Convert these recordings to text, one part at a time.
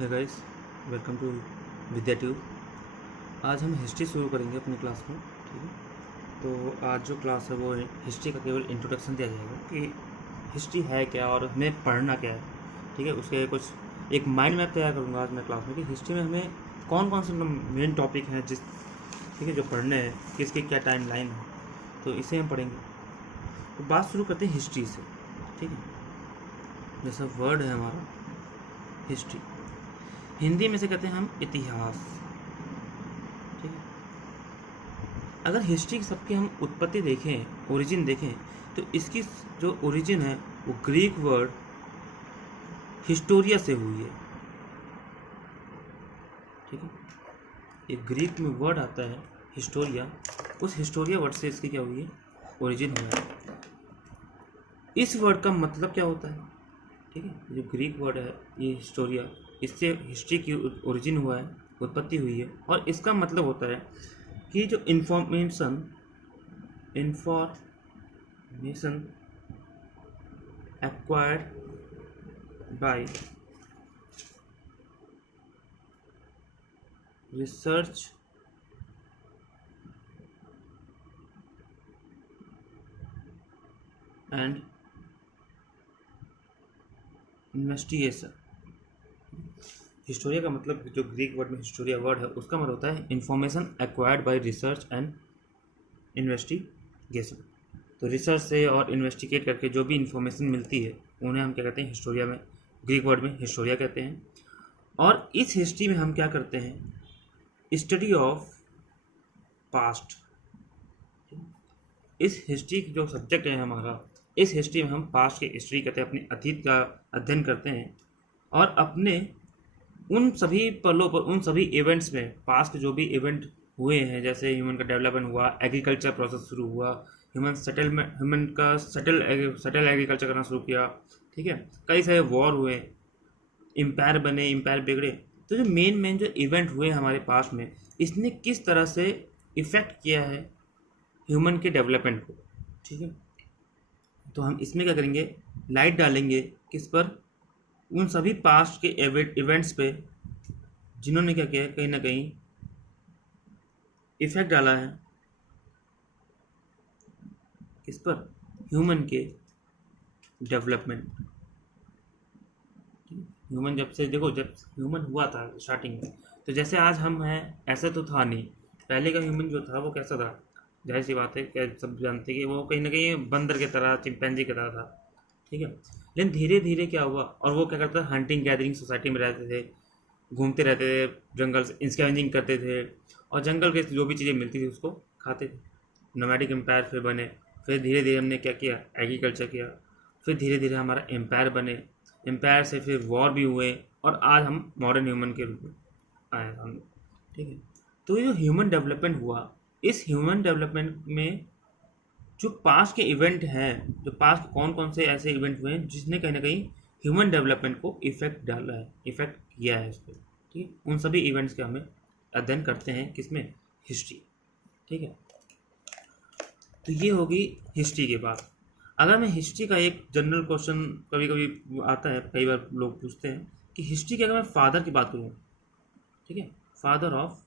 Hey guys, welcome to Vidya tube. आज हम history शुरू करेंगे अपनी क्लास में। ठीक है, तो आज जो क्लास है वो हिस्ट्री का केवल इंट्रोडक्शन दिया जाएगा कि हिस्ट्री है क्या और हमें पढ़ना क्या है। ठीक है, उसके कुछ एक माइंड मैप तैयार करूँगा आज मैं क्लास में कि हिस्ट्री में हमें कौन कौन से मेन टॉपिक हैं ठीक है जो पढ़ने हैं, किसकी क्या टाइम लाइन है, तो इसे हम पढ़ेंगे। तो बात शुरू करते हैं हिस्ट्री से। ठीक है, जैसा वर्ड है हमारा हिस्ट्री, हिंदी में से कहते हैं हम इतिहास। ठीक है, अगर हिस्ट्री की सबकी हम उत्पत्ति देखें, ओरिजिन देखें, तो इसकी जो ओरिजिन है वो ग्रीक वर्ड हिस्टोरिया से हुई है। ठीक है, ये ग्रीक में वर्ड आता है हिस्टोरिया, उस हिस्टोरिया वर्ड से इसकी क्या हुई है, ओरिजिन हुआ है। इस वर्ड का मतलब क्या होता है? ठीक है, जो ग्रीक वर्ड है ये हिस्टोरिया, इससे हिस्ट्री की ओरिजिन हुआ है, उत्पत्ति हुई है, और इसका मतलब होता है कि जो information acquired by research and investigation. Historia का मतलब, जो ग्रीक वर्ड में हिस्टोरिया वर्ड है उसका मतलब होता है information acquired by research and investigation. तो रिसर्च से और इन्वेस्टिगेट करके जो भी इंफॉर्मेशन मिलती है उन्हें हम क्या कहते हैं, हिस्टोरिया में, ग्रीक वर्ड में हिस्टोरिया कहते हैं। और इस हिस्ट्री में हम क्या करते हैं, स्टडी ऑफ पास्ट। इस हिस्ट्री जो सब्जेक्ट है हमारा, इस हिस्ट्री में हम पास्ट की हिस्ट्री कहते हैं, अपने अतीत का अध्ययन करते हैं और अपने उन सभी पलों पर, उन सभी इवेंट्स में, पास्ट जो भी इवेंट हुए हैं, जैसे ह्यूमन का डेवलपमेंट हुआ, एग्रीकल्चर प्रोसेस शुरू हुआ, ह्यूमन का सटल एग्रीकल्चर करना शुरू किया। ठीक है, कई सारे वॉर हुए, एम्पायर बने, एम्पायर बिगड़े। तो जो मेन जो इवेंट हुए हमारे पास्ट में, इसने किस तरह से इफ़ेक्ट किया है ह्यूमन के डेवलपमेंट को। ठीक है, तो हम इसमें क्या करेंगे, लाइट डालेंगे किस पर, उन सभी पास्ट के इवेंट्स पे जिन्होंने क्या किया है, कहीं ना कहीं इफेक्ट डाला है किस पर, ह्यूमन के डेवलपमेंट। ह्यूमन जब से, देखो, जब ह्यूमन हुआ था स्टार्टिंग में, तो जैसे आज हम हैं ऐसा तो था नहीं। पहले का ह्यूमन जो था वो कैसा था, जाहिर सी बात है, क्या सब जानते हैं कि वो कहीं ना कहीं बंदर की तरह, चिंपैंजी की तरह था। ठीक है, लेकिन धीरे धीरे क्या हुआ, और वो क्या करता था, हंटिंग गैदरिंग सोसाइटी में रहते थे, घूमते रहते थे, जंगल से स्कैवेंजिंग करते थे और जंगल के जो भी चीज़ें मिलती थी उसको खाते थे। नोमैडिक एम्पायर फिर बने, फिर धीरे धीरे हमने क्या किया, एग्रीकल्चर किया, फिर धीरे धीरे हमारा एम्पायर बने, एम्पायर से फिर वॉर भी हुए, और आज हम मॉडर्न ह्यूमन के रूप में आए हम। ठीक है, तो ये जो ह्यूमन डेवलपमेंट हुआ, इस ह्यूमन डेवलपमेंट में जो पास्ट के इवेंट हैं, जो पास्ट कौन कौन से ऐसे इवेंट हुए हैं जिसने कहीं ना कहीं ह्यूमन डेवलपमेंट को इफेक्ट डाला है, इफेक्ट किया है इस पर। ठीक है, उन सभी इवेंट्स का हमें अध्ययन करते हैं किसमें, हिस्ट्री। ठीक है, तो ये होगी हिस्ट्री की बात। अगर मैं हिस्ट्री का एक जनरल क्वेश्चन कभी कभी आता है, कई बार लोग पूछते हैं कि हिस्ट्री की अगर मैं फादर की बात करूँ, ठीक है, फादर ऑफ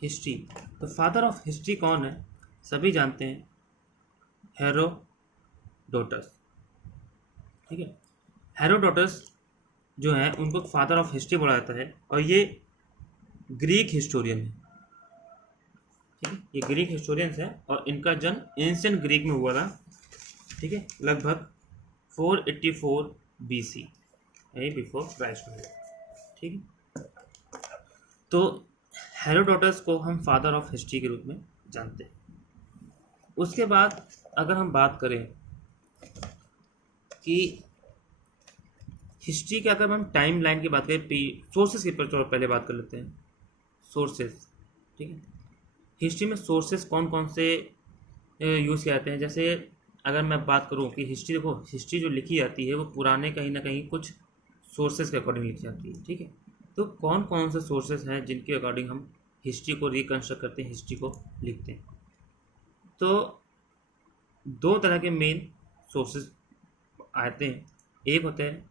हिस्ट्री, तो फादर ऑफ हिस्ट्री कौन है, सभी जानते हैं, हेरोडोटस। ठीक है, हेरोडोटस जो है उनको फादर ऑफ हिस्ट्री बोला जाता है, और ये ग्रीक हिस्टोरियन है। ठीक है, ये ग्रीक हिस्टोरियंस है और इनका जन्म एंशिएंट ग्रीक में हुआ था। ठीक है, लगभग 484 BC, यही बिफोर क्राइस्ट हुआ। ठीक है, तो हेरोडोटस को हम फादर ऑफ हिस्ट्री के रूप में जानते हैं। उसके बाद अगर हम बात करें कि हिस्ट्री के, अगर हम टाइम लाइन की बात करें, सोर्सेज के पर पहले बात कर लेते हैं, सोर्सेज। ठीक है, हिस्ट्री में सोर्सेज कौन कौन से यूज़ किए जाते हैं। जैसे अगर मैं बात करूं कि हिस्ट्री, देखो, हिस्ट्री जो लिखी जाती है वो पुराने कहीं ना कहीं कुछ सोर्सेज के अकॉर्डिंग लिखी जाती है। ठीक है, तो कौन कौन से सोर्सेज हैं जिनके अकॉर्डिंग हम हिस्ट्री को रिकन्स्ट्रक्ट करते हैं, हिस्ट्री को लिखते हैं। तो दो तरह के मेन सोर्सेज आते हैं, एक होते हैं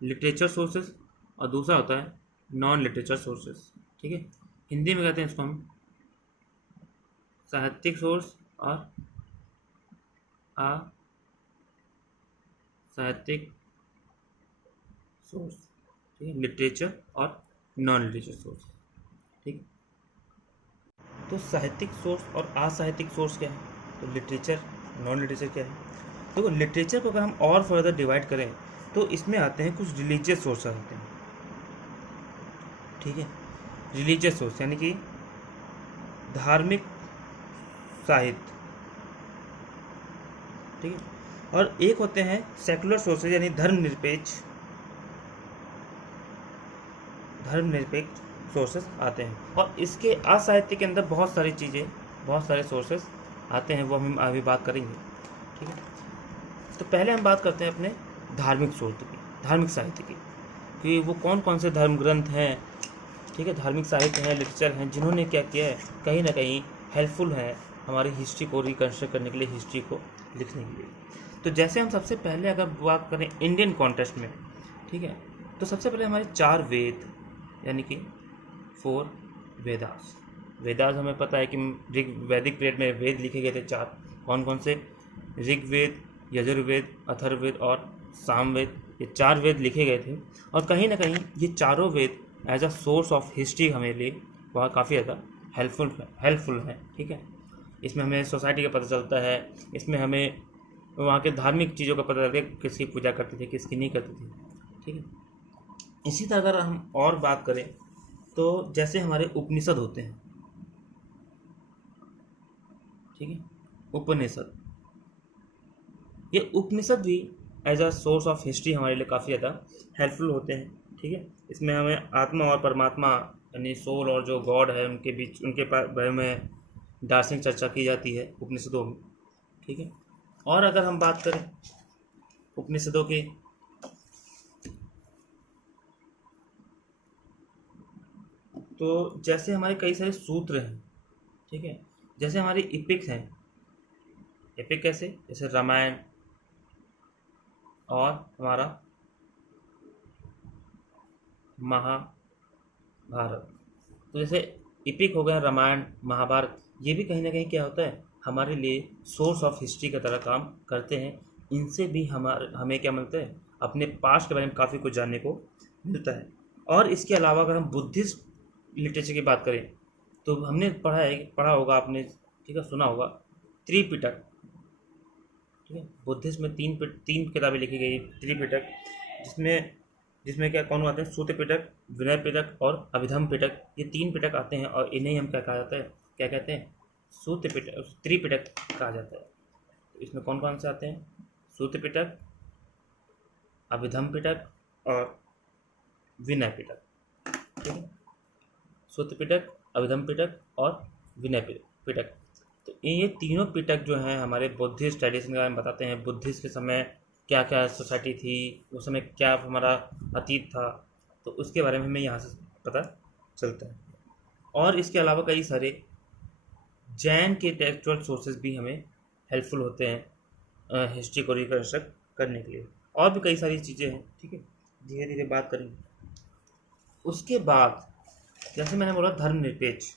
लिटरेचर सोर्सेस और दूसरा होता है नॉन लिटरेचर सोर्सेस। ठीक है, हिंदी में कहते हैं इसको हम साहित्यिक सोर्स और असाहित्यिक सोर्स। ठीक है, लिटरेचर और नॉन लिटरेचर सोर्स। ठीक है, तो साहित्यिक सोर्स और असाहित्यिक सोर्स क्या है, तो लिटरेचर, नॉन लिटरेचर क्या है। देखो लिटरेचर को अगर हम और फर्दर डिवाइड करें तो इसमें आते हैं कुछ रिलीजियस सोर्स आते हैं। ठीक है, रिलीजियस सोर्स यानी कि धार्मिक साहित्य। ठीक है, और एक होते हैं सेकुलर सोर्सेज यानी धर्मनिरपेक्ष सोर्सेस आते हैं। और इसके असाहित्य के अंदर बहुत सारी चीज़ें, बहुत सारे सोर्सेस आते हैं, वो हम अभी बात करेंगे। ठीक है, तो पहले हम बात करते हैं अपने धार्मिक सोर्स की, धार्मिक साहित्य की, कि वो कौन कौन से धर्म ग्रंथ हैं। ठीक है, धार्मिक साहित्य हैं, लिटरेचर हैं, जिन्होंने क्या किया है, कहीं ना कहीं हेल्पफुल है हमारी हिस्ट्री को रिकन्स्ट्रक्ट करने के लिए, हिस्ट्री को लिखने के लिए। तो जैसे हम सबसे पहले अगर बात करें इंडियन कॉन्टेक्स्ट में, ठीक है, तो सबसे पहले हमारे 4 वेद यानी कि 4 वेदास। वेदास हमें पता है कि वैदिक पीरियड में वेद लिखे गए थे 4। कौन कौन से, ऋग्वेद, यजुर्वेद, अथर्ववेद और सामवेद, ये 4 वेद लिखे गए थे। और कहीं ना कहीं ये चारों Veda as a source of history हमारे लिए वह काफ़ी ज़्यादा हेल्पफुल है। ठीक है, इसमें हमें सोसाइटी का पता चलता है, इसमें हमें वहाँ के धार्मिक चीज़ों का पता चलता है, किसकी पूजा करते थे, किसकी नहीं करते थे। ठीक है, इसी तरह अगर हम और बात करें तो जैसे हमारे उपनिषद होते हैं। ठीक है, उपनिषद, ये उपनिषद भी as a source of history हमारे लिए काफ़ी ज़्यादा हेल्पफुल होते हैं। ठीक है, इसमें हमें आत्मा और परमात्मा यानी सोल और जो गॉड है उनके बीच, उनके बारे में दार्शनिक चर्चा की जाती है उपनिषदों में। ठीक है, और अगर हम बात करें उपनिषदों की, तो जैसे हमारे कई सारे सूत्र हैं। ठीक है, जैसे हमारी इपिक्स हैं। एपिक कैसे, जैसे रामायण और हमारा महाभारत। तो जैसे इपिक हो गया रामायण महाभारत, ये भी कहीं ना कहीं क्या होता है, हमारे लिए सोर्स ऑफ हिस्ट्री की तरह काम करते हैं। इनसे भी हमें क्या मिलता है, अपने पास्ट के बारे में काफ़ी कुछ जानने को मिलता है। और इसके अलावा अगर हम बुद्धिस्ट लिटरेचर की बात करें तो हमने पढ़ा होगा आपने, ठीक है, सुना होगा त्रिपिटक। ठीक है, बुद्धिस्ट में तीन किताबें लिखी गई, त्रिपिटक, जिसमें जिसमें क्या कौन आते हैं, सूत पिटक, विनय पिटक और अभिधम पिटक। ये 3 पिटक आते हैं और इन्हें हम क्या कहा जाता है, क्या कहते हैं, सूत पिटक, त्रिपिटक कहा जाता है। तो इसमें कौन कौन से आते हैं, सूत पिटक, अभिधम पिटक और विनय पिटक। ठीक है, सूत पिटक, अभिधम पिटक और विनय पिटक। तो ये तीनों पिटक जो हैं हमारे बुद्धिस्ट ट्रेडिशन के बारे में बताते हैं, बुद्धिस्ट के समय क्या क्या सोसाइटी थी, उस समय क्या हमारा अतीत था, तो उसके बारे में हमें यहाँ से पता चलता है। और इसके अलावा कई सारे जैन के टेक्सचुअल सोर्सेज भी हमें हेल्पफुल होते हैं हिस्ट्री को रिकन्स्ट्रक्ट करने के लिए। और भी कई सारी चीज़ें हैं। ठीक है, धीरे धीरे बात करेंगे। उसके बाद जैसे मैंने बोला धर्मनिरपेक्ष,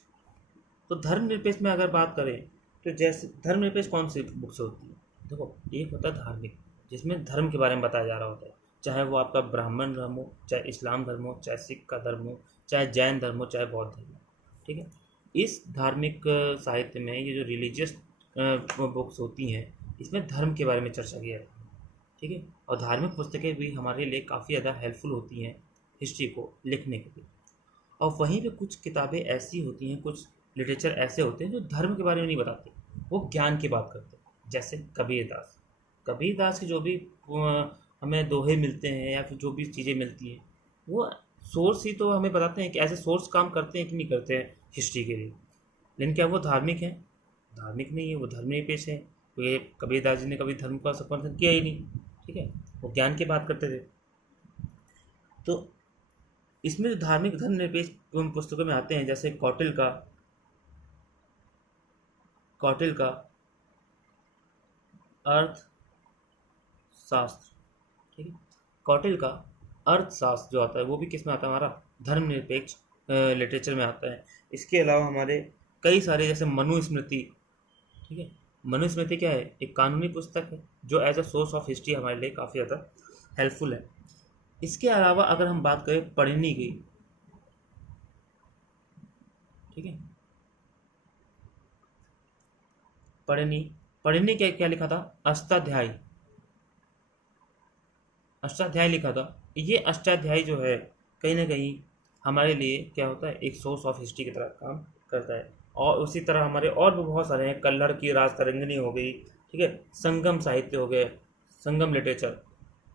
तो धर्मनिरपेक्ष में अगर बात करें तो जैसे धर्मनिरपेक्ष कौन सी बुक्स होती है, देखो एक होता है धार्मिक, जिसमें धर्म के बारे में बताया जा रहा होता है, चाहे वो आपका ब्राह्मण धर्म हो, चाहे इस्लाम धर्म हो, चाहे सिख का धर्म हो, चाहे जैन धर्म हो, चाहे बौद्ध धर्म हो। ठीक है, इस धार्मिक साहित्य में ये जो रिलीजियस बुक्स होती हैं, इसमें धर्म के बारे में चर्चा की जाती है। ठीक है, और धार्मिक पुस्तकें भी हमारे लिए काफ़ी ज़्यादा हेल्पफुल होती हैं हिस्ट्री को लिखने के लिए। और वहीं पे कुछ किताबें ऐसी होती हैं, कुछ लिटरेचर ऐसे होते हैं जो धर्म के बारे में नहीं बताते, वो ज्ञान की बात करते हैं। जैसे कबीरदास के जो भी हमें दोहे मिलते हैं या फिर जो भी चीज़ें मिलती हैं, वो सोर्स ही तो हमें बताते हैं कि ऐसे सोर्स काम करते हैं कि नहीं करते हैं हिस्ट्री के लिए। लेकिन क्या वो धार्मिक है, धार्मिक नहीं है, वो धर्मनिरपेक्ष है। तो ये कबीरदास जी ने कभी धर्म का समर्थन किया ही नहीं। ठीक है, वो ज्ञान की बात करते थे। तो इसमें जो धार्मिक धर्मनिरपेक्ष पुस्तकों में आते हैं, जैसे कौटिल का अर्थशास्त्र। ठीक है, कौटिल का अर्थशास्त्र जो आता है वो भी किस में आता है, हमारा धर्मनिरपेक्ष लिटरेचर में आता है। इसके अलावा हमारे कई सारे जैसे मनुस्मृति, ठीक है, मनुस्मृति क्या है, एक कानूनी पुस्तक है जो as a source of history हमारे लिए काफ़ी ज़्यादा हेल्पफुल है। इसके अलावा अगर हम बात करें पढ़नी की, ठीक है, पढ़नी पढ़नी क्या क्या लिखा था, अष्टाध्यायी, अष्टाध्यायी लिखा था। ये अष्टाध्यायी जो है कहीं ना कहीं हमारे लिए क्या होता है, एक सोर्स ऑफ हिस्ट्री की तरह काम करता है। और उसी तरह हमारे और भी बहुत सारे हैं, कल्हड़ की राजतरंगिणी हो गई, ठीक है, संगम साहित्य हो गए, संगम लिटरेचर,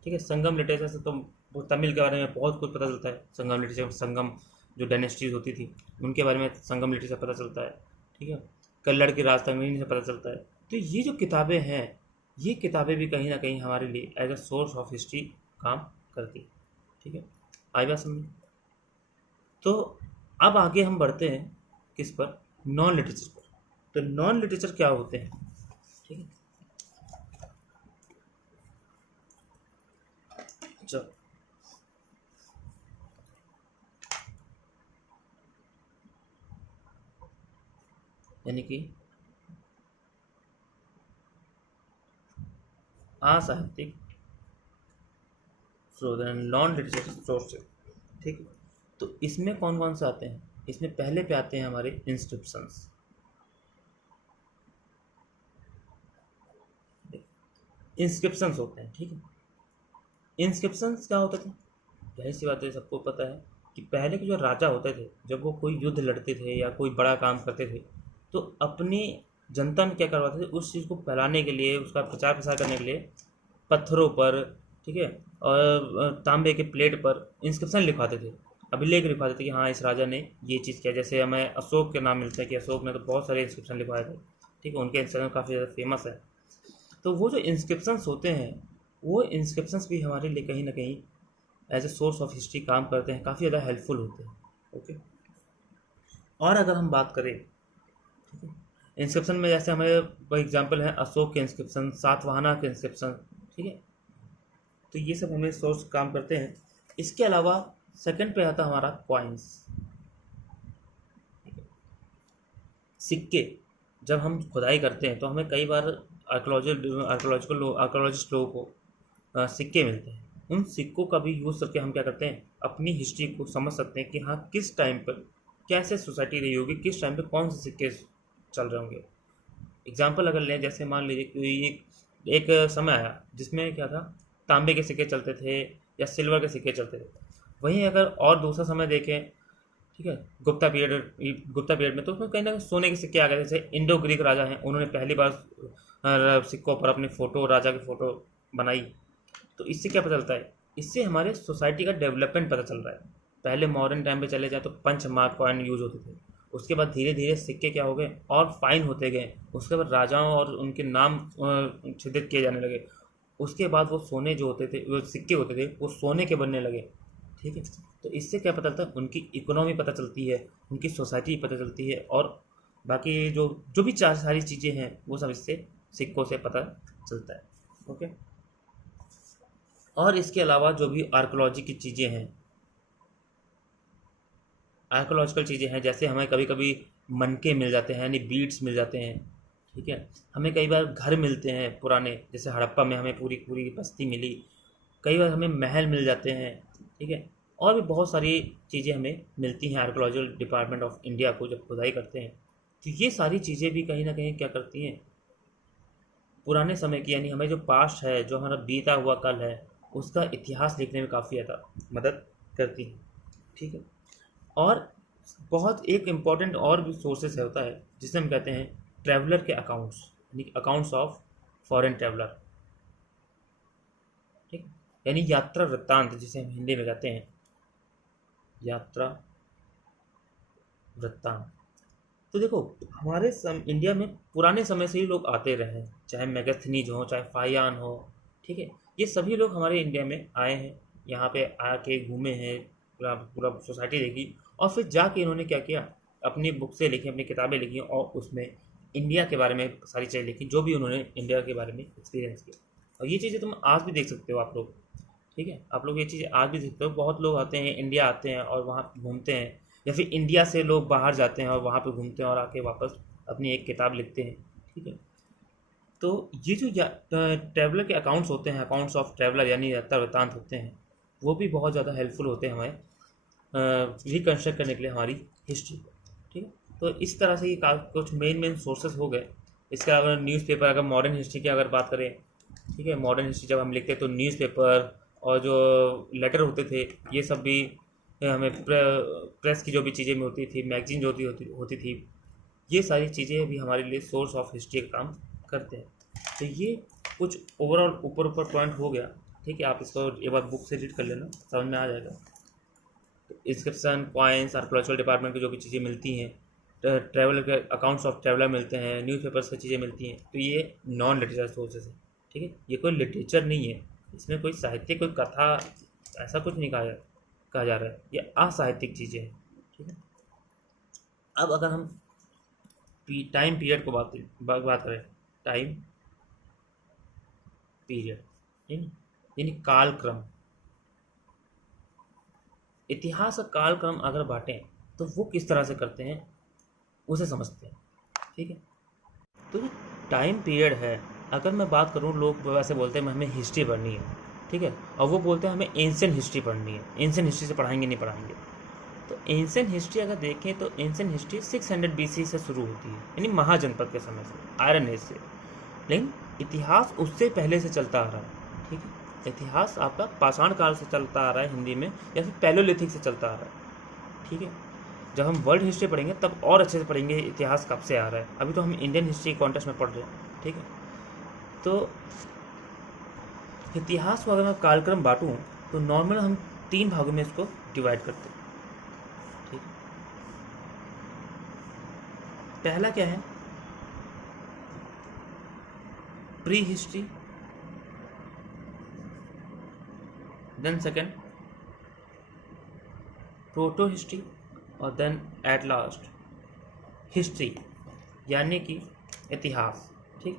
ठीक है, संगम लिटरेचर से तो वो तमिल के बारे में बहुत कुछ पता चलता है। संगम लिटरेचर, संगम जो डायनेस्टीज होती थी उनके बारे में संगम लिटरेचर पता चलता है, ठीक है, कल्हड़ की राजतरंगिणी से पता चलता है। तो ये जो किताबें हैं, ये किताबें भी कहीं ना कहीं हमारे लिए as a source of history काम करती है, ठीक है, आई बात समझ। तो अब आगे हम बढ़ते हैं किस पर, नॉन लिटरेचर पर। तो नॉन लिटरेचर क्या होते हैं, ठीक है, चलो यानी कि असाहित्यिक स्रोत, नॉन लिटरेचर सोर्सेज, ठीक है। तो इसमें कौन कौन से आते हैं, इसमें पहले पे आते हैं हमारे इंस्क्रिप्शंस। इंस्क्रिप्शंस होते हैं, ठीक है। इंस्क्रिप्शंस क्या होते थे, जाहिर सी बात है सबको पता है कि पहले के जो राजा होते थे जब वो कोई युद्ध लड़ते थे या कोई बड़ा काम करते थे तो अपनी जनता में क्या करवाते थे, उस चीज़ को फैलाने के लिए, उसका प्रचार प्रसार करने के लिए पत्थरों पर, ठीक है, और तांबे के प्लेट पर इंस्क्रिप्शन लिखवाते थे, अभिलेख लिखवाते थे कि हाँ इस राजा ने ये चीज़ किया। जैसे हमें अशोक के नाम मिलता है कि अशोक ने तो बहुत सारे इंस्क्रिप्शन लिखवाए थे, ठीक है, उनके इंस्क्रिप्शन काफ़ी ज़्यादा फेमस है। तो वो जो इंस्क्रिप्शंस होते हैं, वो इंस्क्रिप्शंस भी हमारे लिए कहीं ना कहीं as a source of history काम करते हैं, काफ़ी ज़्यादा हेल्पफुल होते हैं, ओके। और अगर हम बात करें, ठीक है, इंस्क्रिप्शन में जैसे हमें एग्जांपल है अशोक के इंस्क्रिप्शन, सातवाहना के इंस्क्रिप्शन, ठीक है, तो ये सब हमें सोर्स काम करते हैं। इसके अलावा सेकंड पे आता है हमारा कॉइन्स, सिक्के। जब हम खुदाई करते हैं तो हमें कई बार आर्कोलॉजिस्ट लोगों को सिक्के मिलते हैं। उन सिक्कों का भी यूज़ करके हम क्या करते हैं, अपनी हिस्ट्री को समझ सकते हैं कि हाँ किस टाइम पर कैसे सोसाइटी रही होगी, किस टाइम पे कौन से सिक्के चल रहे होंगे। एग्जाम्पल अगर लें, जैसे मान लीजिए कि एक समय आया जिसमें क्या था, तांबे के सिक्के चलते थे या सिल्वर के सिक्के चलते थे। वहीं अगर और दूसरा समय देखें, ठीक है, गुप्ता पीरियड में तो उसमें कहीं ना कहीं सोने के सिक्के आ गए। जैसे इंडो ग्रीक राजा हैं, उन्होंने पहली बार सिक्कों पर अपनी फ़ोटो, राजा की फ़ोटो बनाई। तो इससे क्या पता चलता है, इससे हमारे सोसाइटी का डेवलपमेंट पता चल रहा है। पहले मॉडर्न टाइम पे चले जाए तो पंच मार्क कॉइन यूज होते थे, उसके बाद धीरे धीरे सिक्के क्या हो गए और फाइन होते गए, उसके बाद राजाओं और उनके नाम चित्रित किए जाने लगे। उसके बाद वो सोने जो होते थे, वो सिक्के होते थे, वो सोने के बनने लगे, ठीक है। तो इससे क्या पता चलता है, उनकी इकोनॉमी पता चलती है, उनकी सोसाइटी पता चलती है, और बाकी जो जो भी चार सारी चीज़ें हैं वो सब इससे सिक्कों से पता चलता है, ओके। और इसके अलावा जो भी आर्कोलॉजी की चीज़ें हैं, आर्कोलॉजिकल चीज़ें हैं, जैसे हमें कभी कभी मनके मिल जाते हैं, यानी बीड्स मिल जाते हैं, ठीक है, हमें कई बार घर मिलते हैं पुराने, जैसे हड़प्पा में हमें पूरी पूरी बस्ती मिली, कई बार हमें महल मिल जाते हैं, ठीक है, और भी बहुत सारी चीज़ें हमें मिलती हैं आर्कोलॉजिकल डिपार्टमेंट ऑफ इंडिया को जब खुदाई करते हैं। तो ये सारी चीज़ें भी कहीं ना कहीं क्या करती हैं, पुराने समय की, यानी हमें जो पास्ट है, जो हमारा बीता हुआ कल है, उसका इतिहास लिखने में काफ़ी ज़्यादा मदद करती है, ठीक है। और बहुत एक इम्पॉर्टेंट और भी सोर्सेस होता है जिसे हम कहते हैं ट्रैवलर के अकाउंट्स, यानी अकाउंट्स ऑफ फॉरेन ट्रैवलर, ठीक, यानी यात्रा वृत्तांत जिसे हम हिंदी में कहते हैं, यात्रा वृत्तांत। तो देखो हमारे इंडिया में पुराने समय से ही लोग आते रहे, चाहे मैगस्थनीज हो, चाहे फाहियान हो, ठीक है, ये सभी लोग हमारे इंडिया में आए हैं, यहाँ पे आके घूमे हैं, पूरा पूरा सोसाइटी देखी, और फिर जाके इन्होंने क्या किया, अपनी बुक से लिखी, अपनी किताबें लिखी, और उसमें इंडिया के बारे में सारी चीज़ें लिखी, जो भी उन्होंने इंडिया के बारे में एक्सपीरियंस किया। और ये चीज़ें तुम आज भी देख सकते हो आप लोग, ठीक है, आप लोग ये चीज़ आज भी देखते हो, बहुत लोग आते हैं इंडिया आते हैं और वहाँ घूमते हैं, या फिर इंडिया से लोग बाहर जाते हैं और वहाँ पे घूमते हैं और आके वापस अपनी एक किताब लिखते हैं। ठीक है, तो ये जो ट्रैवलर के अकाउंट्स होते हैं, अकाउंट्स ऑफ ट्रैवलर यानी यात्रा वृत्तांत होते हैं, वो भी बहुत ज़्यादा हेल्पफुल होते हैं हमें रिकन्स्ट्रक्ट करने के लिए हमारी हिस्ट्री को। ठीक है, तो इस तरह से ये कुछ मेन सोर्सेज हो गए। इसके अलावा न्यूज़पेपर, अगर मॉडर्न हिस्ट्री की अगर बात करें, ठीक है, मॉडर्न हिस्ट्री जब हम लिखते हैं तो न्यूज़पेपर और जो लेटर होते थे ये सब भी हमें प्रेस की जो भी चीज़ें होती थी, मैगजीन जो होती थी, ये सारी चीज़ें भी हमारे लिए सोर्स ऑफ हिस्ट्री का काम करते हैं। तो ये कुछ ओवरऑल ऊपर पॉइंट हो गया। ठीक है, आप इसको एक बार बुक से रीड कर लेना, समझ में आ जाएगा। तो इंस्क्रिप्शन, कॉइन्स, आर्कियोलॉजिकल डिपार्टमेंट की जो भी चीज़ें मिलती हैं, ट्रैवल के अकाउंट्स ऑफ ट्रैवलर मिलते हैं, न्यूज़पेपर्स की चीज़ें मिलती हैं, तो ये नॉन लिटरेचर सोर्सेज है। ठीक है, ये कोई लिटरेचर नहीं है, इसमें कोई साहित्य, कोई कथा, ऐसा कुछ नहीं कहा जा रहा है, ये असाहित्यिक चीज़ें हैं। ठीक है, अब अगर हम टाइम पीरियड को बात करें, टाइम पीरियड यानी कालक्रम, इतिहास का कालक्रम अगर बांटें तो वो किस तरह से करते हैं उसे समझते हैं। ठीक है, तो जो टाइम पीरियड है, अगर मैं बात करूँ, लोग वैसे बोलते हैं हमें हिस्ट्री पढ़नी है, ठीक है, और वो बोलते हैं हमें एंशिएंट हिस्ट्री पढ़नी है, एंशिएंट हिस्ट्री से पढ़ाएंगे नहीं पढ़ाएंगे। तो एंशिएंट हिस्ट्री अगर देखें तो एंशिएंट हिस्ट्री 600 BC से शुरू होती है, यानी महाजनपद के समय से, आयरन एज से। लेकिन इतिहास उससे पहले से चलता आ रहा है। ठीक है, इतिहास आपका पाषाण काल से चलता आ रहा है हिंदी में, या फिर पैलोलिथिक से चलता आ रहा है। ठीक है, जब हम वर्ल्ड हिस्ट्री पढ़ेंगे तब और अच्छे से पढ़ेंगे इतिहास कब से आ रहा है, अभी तो हम इंडियन हिस्ट्री कॉन्टेक्स्ट में पढ़ रहे हैं। ठीक है, तो इतिहास को अगर मैं कालक्रम बांटूँ तो नॉर्मल हम 3 भागों में इसको डिवाइड करते हैं। ठीक है, पहला क्या है, prehistory, then second protohistory, और देन एट लास्ट हिस्ट्री यानी कि इतिहास। ठीक,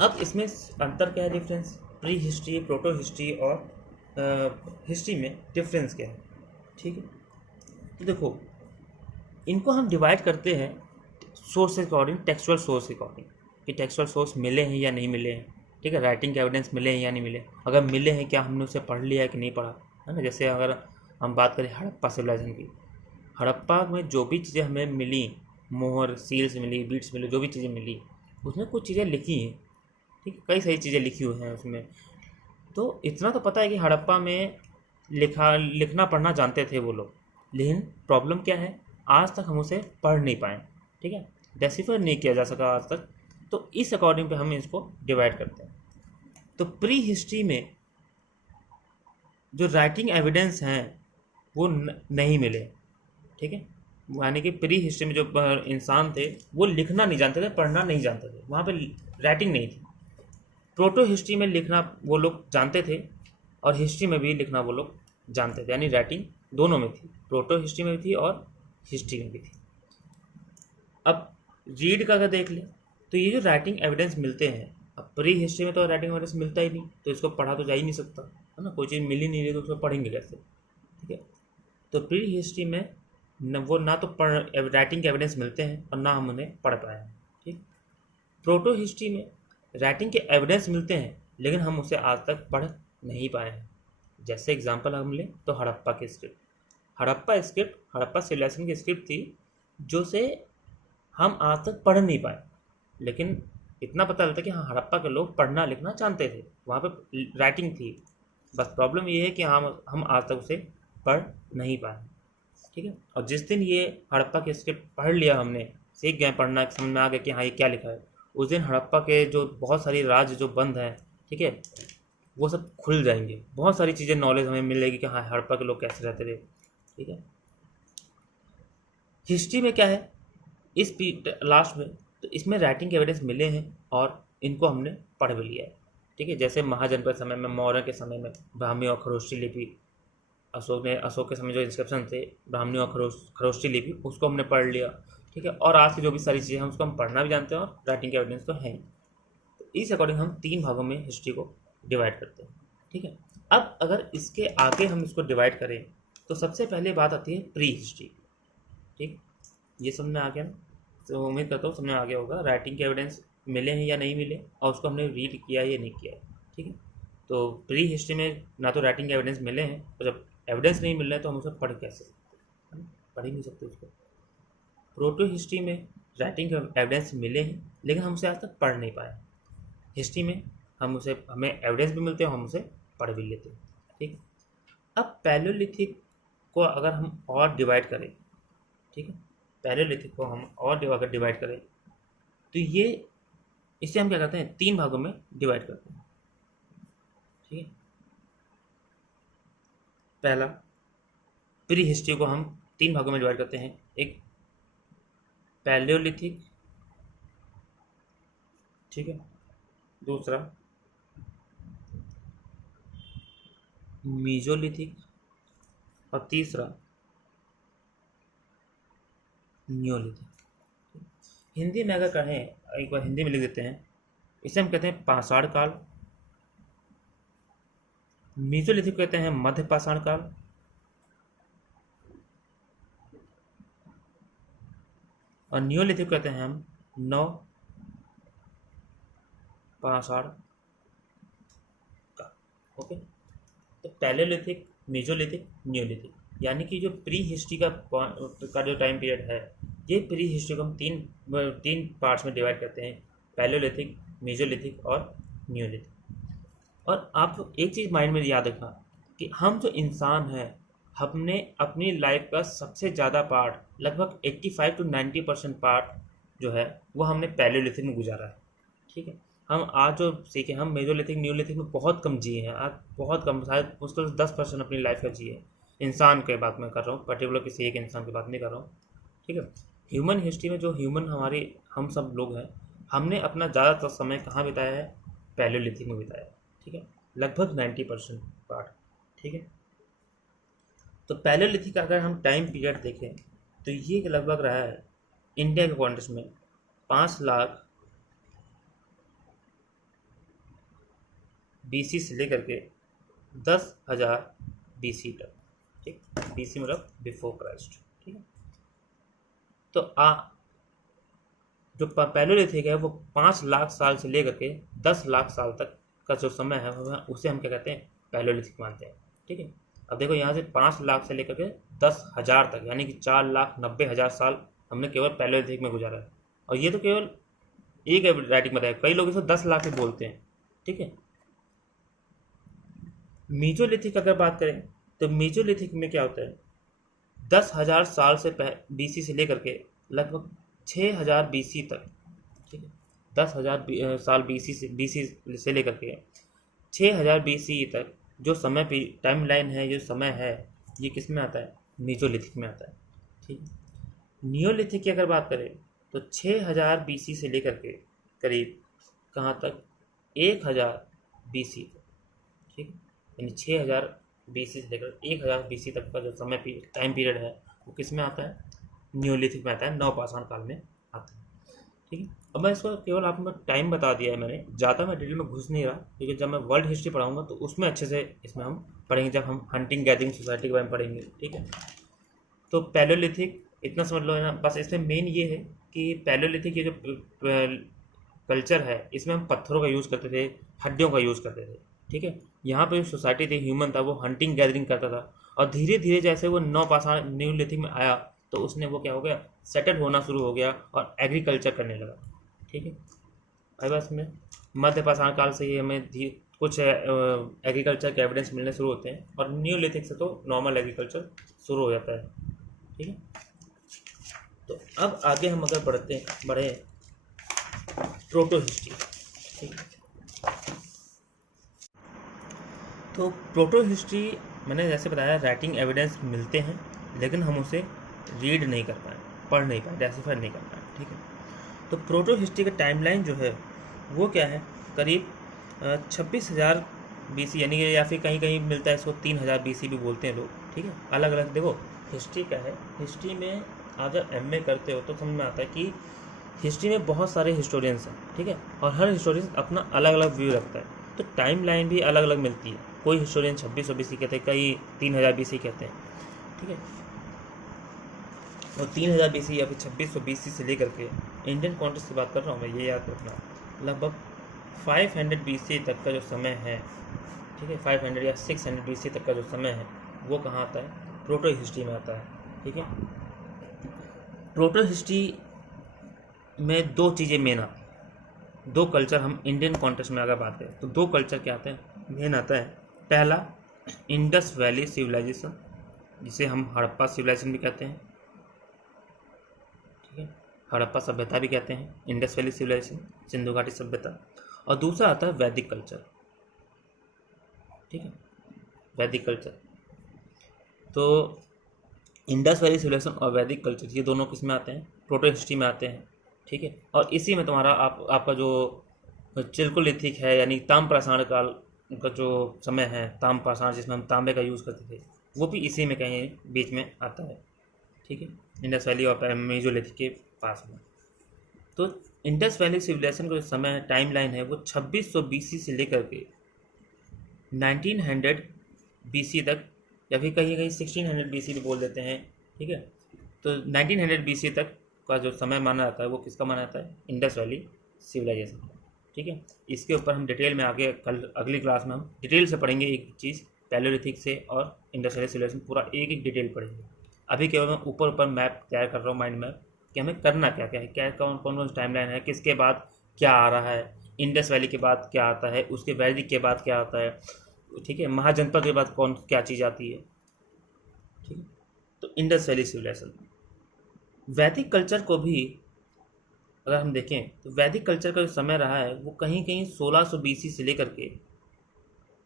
अब इसमें अंतर क्या है, difference, prehistory, protohistory और हिस्ट्री में डिफरेंस क्या है। ठीक है, तो देखो, इनको हम डिवाइड करते हैं सोर्स के अकॉर्डिंग, टेक्सुअल सोर्स के अकॉर्डिंग, कि टेक्सुअल सोर्स मिले हैं या नहीं मिले हैं। ठीक है, राइटिंग के एविडेंस मिले हैं या नहीं मिले, अगर मिले हैं क्या हमने उसे पढ़ लिया है कि नहीं पढ़ा, है ना। जैसे अगर हम बात करें हड़प्पा सिविलाइजेशन की, हड़प्पा में जो भी चीज़ें हमें मिली, मोहर, सील्स मिली, बीट्स मिली, जो भी चीज़ें मिली, उसमें कुछ चीज़ें लिखी हैं। ठीक है, कई सारी चीज़ें लिखी हुई हैं उसमें। तो इतना तो पता है कि हड़प्पा में लिखना पढ़ना जानते थे वो लोग, लेकिन प्रॉब्लम क्या है, आज तक हम उसे पढ़ नहीं पाए। ठीक है, डेसिफर नहीं किया जा सका आज तक। तो इस अकॉर्डिंग पे हम इसको डिवाइड करते हैं। तो प्री हिस्ट्री में जो राइटिंग एविडेंस हैं वो नहीं मिले। ठीक है, यानी कि प्री हिस्ट्री में जो इंसान थे वो लिखना नहीं जानते थे, पढ़ना नहीं जानते थे, वहाँ पे राइटिंग नहीं थी। प्रोटो हिस्ट्री में लिखना वो लोग जानते थे और हिस्ट्री में भी लिखना वो लोग जानते थे, यानी राइटिंग दोनों में थी, प्रोटो हिस्ट्री में भी थी और हिस्ट्री में भी थी। अब रीड का अगर देख लें तो ये जो राइटिंग एविडेंस मिलते हैं, अब प्री हिस्ट्री में तो राइटिंग एविडेंस मिलता ही नहीं, तो इसको पढ़ा तो जा ही नहीं सकता, है ना, कोई चीज़ मिल ही नहीं रही तो उसको पढ़ेंगे कैसे। ठीक है, तो प्री हिस्ट्री में वो ना तो राइटिंग के एविडेंस मिलते हैं और ना हम उन्हें पढ़ पाए हैं। ठीक, प्रोटो हिस्ट्री में राइटिंग के एविडेंस मिलते हैं लेकिन हम उसे आज तक पढ़ नहीं पाए हैं। जैसे एग्जांपल हम लें तो हड़प्पा की स्क्रिप्ट, हड़प्पा सिविलाइजेशन की स्क्रिप्ट थी जो से हम आज तक पढ़ नहीं पाए, लेकिन इतना पता चलता कि हाँ, हड़प्पा के लोग पढ़ना लिखना जानते थे, वहाँ पे राइटिंग थी। बस प्रॉब्लम ये है कि हम आज तक उसे पढ़ नहीं पाए। ठीक है, और जिस दिन ये हड़प्पा की स्क्रिप्ट पढ़ लिया, हमने सीख गए पढ़ना, समझ में आ गया कि हाँ ये क्या लिखा है, उस दिन हड़प्पा के जो बहुत सारी राज्य जो बंद हैं, ठीक है, वो सब खुल जाएंगे, बहुत सारी चीज़ें नॉलेज हमें मिलेगी कि हाँ हड़प्पा के लोग कैसे रहते थे। ठीक है, हिस्ट्री में क्या है, इस लास्ट में तो इसमें राइटिंग के एविडेंस मिले हैं और इनको हमने पढ़ भी लिया है। ठीक है, जैसे महाजनपद समय में, मौर्य के समय में ब्राह्मी और खरोष्टी लिपि, अशोक के समय जो इंस्क्रिप्शन थे ब्राह्मणी और खरोष्टी लिपि, उसको हमने पढ़ लिया। ठीक है, और आज की जो भी सारी चीज़ें हैं उसको हम पढ़ना भी जानते हैं और राइटिंग के एविडेंस तो हैं। तो इस अकॉर्डिंग हम 3 भागों में हिस्ट्री को डिवाइड करते हैं। ठीक है, अब अगर इसके आगे हम इसको डिवाइड करें तो सबसे पहले बात आती है प्री हिस्ट्री। ठीक, ये समझ में आ गया ना? तो उम्मीद करता हूँ समझ में आ गया होगा राइटिंग के एविडेंस मिले हैं या नहीं मिले, और उसको हमने रीड किया या नहीं किया। ठीक है, तो प्री हिस्ट्री में ना तो राइटिंग के एविडेंस मिले हैं, तो जब एविडेंस नहीं मिल रहे तो हम उसे पढ़ कैसे, पढ़ ही नहीं सकते उसको। प्रोटो हिस्ट्री में राइटिंग के एविडेंस मिले हैं लेकिन हम उसे आज तक पढ़ नहीं पाए। हिस्ट्री में हमें एविडेंस भी मिलते हैं, हम उसे पढ़ भी लेते हैं। ठीक, अब पैलियोलिथिक को अगर हम और डिवाइड करें, ठीक है, पैलियोलिथिक को हम और अगर डिवाइड करें तो ये इसे हम क्या करते हैं, 3 भागों में डिवाइड करते हैं। ठीक है, पहला प्री हिस्ट्री को हम 3 भागों में डिवाइड करते हैं, एक पैलियोलिथिक, ठीक है, दूसरा मीजोलिथिक और तीसरा नियोलिथिक। हिंदी में अगर कहें, एक बार हिंदी में लिख देते हैं, इसे हम कहते हैं पाषाण काल, मीजोलिथिक कहते हैं मध्य पाषाण काल, और नियोलिथिक कहते हैं हम नव पाषाण काल। ओके, तो पैलियोलिथिक, मीजोलिथिक, नियोलिथिक, यानी कि जो प्री हिस्ट्री का जो टाइम पीरियड है, ये प्री हिस्ट्री को हम तीन पार्ट्स में डिवाइड करते हैं, पैलियोलिथिक, मीजोलिथिक और नियोलिथिक। और आप एक चीज़ माइंड में याद रखना कि हम जो इंसान हैं, हमने अपनी लाइफ का सबसे ज़्यादा पार्ट, लगभग 85 to 90% पार्ट जो है वो हमने पैलियोलिथिक में गुजारा है। ठीक है, हम आज जो सीखे, हम मेजोलिथिक, न्यूलिथिक में बहुत कम जिए हैं, आज बहुत कम, शायद मुश्किल 10% अपनी लाइफ का जिए। इंसान के बात मैं कर रहा हूँ, पर्टिकुलर किसी एक इंसान की बात नहीं कर रहा हूँ। ठीक है, ह्यूमन हिस्ट्री में जो ह्यूमन हम सब लोग हैं, हमने अपना ज़्यादातर समय कहाँ बिताया है, पैलियोलिथिक में बिताया है। ठीक है, लगभग 90% पार्ट। ठीक है, तो पैलियोलिथिक का अगर हम टाइम पीरियड देखें तो ये लगभग रहा है इंडिया के कॉन्टेक्स्ट में 5 लाख BC से लेकर के 10,000 BC तक। ठीक, BC मतलब बिफोर क्राइस्ट। ठीक है, तो जो पैलियोलिथिक है वो 5 लाख साल से लेकर के 10 लाख साल तक का जो समय है उसे हम क्या कहते हैं, पैलियोलिथिक मानते हैं। ठीक है, अब देखो यहाँ से 5 लाख से लेकर के 10,000 तक, यानी कि 4,90,000 साल हमने केवल पैलियोलिथिक में गुजारा है। और ये तो केवल एक राइटिंग बताया, कई लोग इसे 10 लाख ही बोलते हैं। ठीक है, मीजोलिथिक अगर बात करें तो मीजोलिथिक में क्या होता है, 10,000 साल से BC से लेकर के लगभग 6,000 BC तक। ठीक है, 10,000 साल BC से लेकर के 6,000 BC तक जो समय पे टाइम लाइन है, जो समय है, ये किस में आता है, मीजोलिथिक में आता है। ठीक है, नियोलिथिक की अगर बात करें तो 6,000 BC से लेकर के करीब कहाँ तक, 1,000 BC तक। ठीक है, यानी 6,000 BC से लेकर 1,000 BC तक का जो समय टाइम पीरियड है वो किस में आता है, नियोलिथिक में आता है, नवपाषाण काल में आता है। ठीक है, अब मैं इसको केवल आपको टाइम बता दिया है मैंने, ज़्यादा मैं डिटेल में घुस नहीं रहा, क्योंकि जब मैं वर्ल्ड हिस्ट्री पढ़ाऊंगा तो उसमें अच्छे से इसमें हम पढ़ेंगे, जब हम हंटिंग गैदरिंग सोसाइटी के बारे में पढ़ेंगे। ठीक है, तो पैलियोलिथिक इतना समझ लो है ना, बस इसमें मेन ये है कि पैलियोलिथिक ये जो कल्चर है, इसमें हम पत्थरों का यूज़ करते थे, हड्डियों का यूज़ करते थे। ठीक है, यहाँ पे जो सोसाइटी थी, ह्यूमन था, वो हंटिंग गैदरिंग करता था, और धीरे धीरे जैसे वो नवपाषाण न्यूलिथिक में आया तो उसने वो क्या हो गया, सेटल होना शुरू हो गया और एग्रीकल्चर करने लगा। ठीक है, आई बस में मध्य पाषाण काल से ही हमें कुछ एग्रीकल्चर के एविडेंस मिलने शुरू होते हैं, और न्यूलिथिक से तो नॉर्मल एग्रीकल्चर शुरू हो जाता है। ठीक है, तो अब आगे हम अगर बढ़े प्रोटो हिस्ट्री। ठीक है, तो प्रोटो हिस्ट्री मैंने जैसे बताया, राइटिंग एविडेंस मिलते हैं लेकिन हम उसे रीड नहीं कर पाए, पढ़ नहीं पाए, डेसिफाई नहीं कर पाए। ठीक है, तो प्रोटो हिस्ट्री का टाइमलाइन जो है वो क्या है, करीब 26,000 BC, यानी कि या फिर कहीं कहीं मिलता है इसको 3,000 BC भी बोलते हैं लोग। ठीक है, अलग अलग। देखो हिस्ट्री क्या है, हिस्ट्री में अगर MA करते हो तो समझ में आता है कि हिस्ट्री में बहुत सारे हिस्टोरियंस हैं। ठीक है, और हर हिस्टोरियंस अपना अलग अलग व्यू रखता है। तो टाइम लाइन भी अलग अलग मिलती है। कोई हिस्टोरियन 2600 BC कहते हैं, कई 3000 BC कहते हैं, ठीक है। और 3000 BC या फिर 2600 BC से लेकर के इंडियन कॉन्टेक्स्ट की बात कर रहा हूँ मैं, ये याद रखना। लगभग 500 BC तक का जो समय है, ठीक है, 500 या 600 BC तक का जो समय है वो कहाँ आता है? प्रोटो हिस्ट्री में आता है, ठीक है। प्रोटो हिस्ट्री में दो चीज़ें मेन आती हैं, दो कल्चर हम इंडियन कॉन्टेक्स्ट में अगर बात करें तो दो कल्चर क्या आते हैं? मेन आता है पहला इंडस वैली सिविलाइजेशन, जिसे हम हड़प्पा सिविलाइजेशन भी कहते हैं, ठीक है, हड़प्पा सभ्यता भी कहते हैं, इंडस वैली सिविलाइजेशन, सिंधु घाटी सभ्यता। और दूसरा आता है वैदिक कल्चर, ठीक है, वैदिक कल्चर। तो इंडस वैली सिविलाइजेशन और वैदिक कल्चर ये दोनों किस में आते हैं? प्रोटो हिस्ट्री में आते हैं, ठीक है। और इसी में तुम्हारा आपका जो चिल्कोलिथिक है, यानी ताम्रपाषाण काल का जो समय है, ताम्रपाषाण जिसमें हम तांबे का यूज़ करते थे, वो भी इसी में कहीं बीच में आता है, ठीक है, इंडस वैली और मेसोलिथिक के पास में। तो इंडस वैली सिविलाइजेशन का जो समय है, टाइम लाइन है, वो 2600 BC से लेकर के 1900 BC तक, या फिर कहीं कहीं 1600 BC भी बोल देते हैं, ठीक है। तो 1900 BC तक का जो समय माना जाता है वो किसका माना जाता है? इंडस वैली सिविलाइजेशन, ठीक है। इसके ऊपर हम डिटेल में आगे कल अगली क्लास में हम डिटेल से पढ़ेंगे एक चीज़, पैलियोलिथिक से और इंडस वैली सिविलाइजेशन पूरा एक एक डिटेल पढ़ेंगे। अभी केवल मैं ऊपर ऊपर मैप तैयार कर रहा हूँ, माइंड मैप, कि हमें करना क्या क्या है, क्या कौन कौन टाइम लाइन है, किसके बाद क्या आ रहा है, इंडस वैली के बाद क्या आता है, उसके वैदिक के बाद क्या आता है, ठीक है, महाजनपद के बाद कौन क्या चीज़ आती है, ठीक है। तो इंडस वैली सिविलाइजेशन। वैदिक कल्चर को भी अगर हम देखें तो वैदिक कल्चर का जो समय रहा है वो कहीं कहीं 1600 BC से लेकर के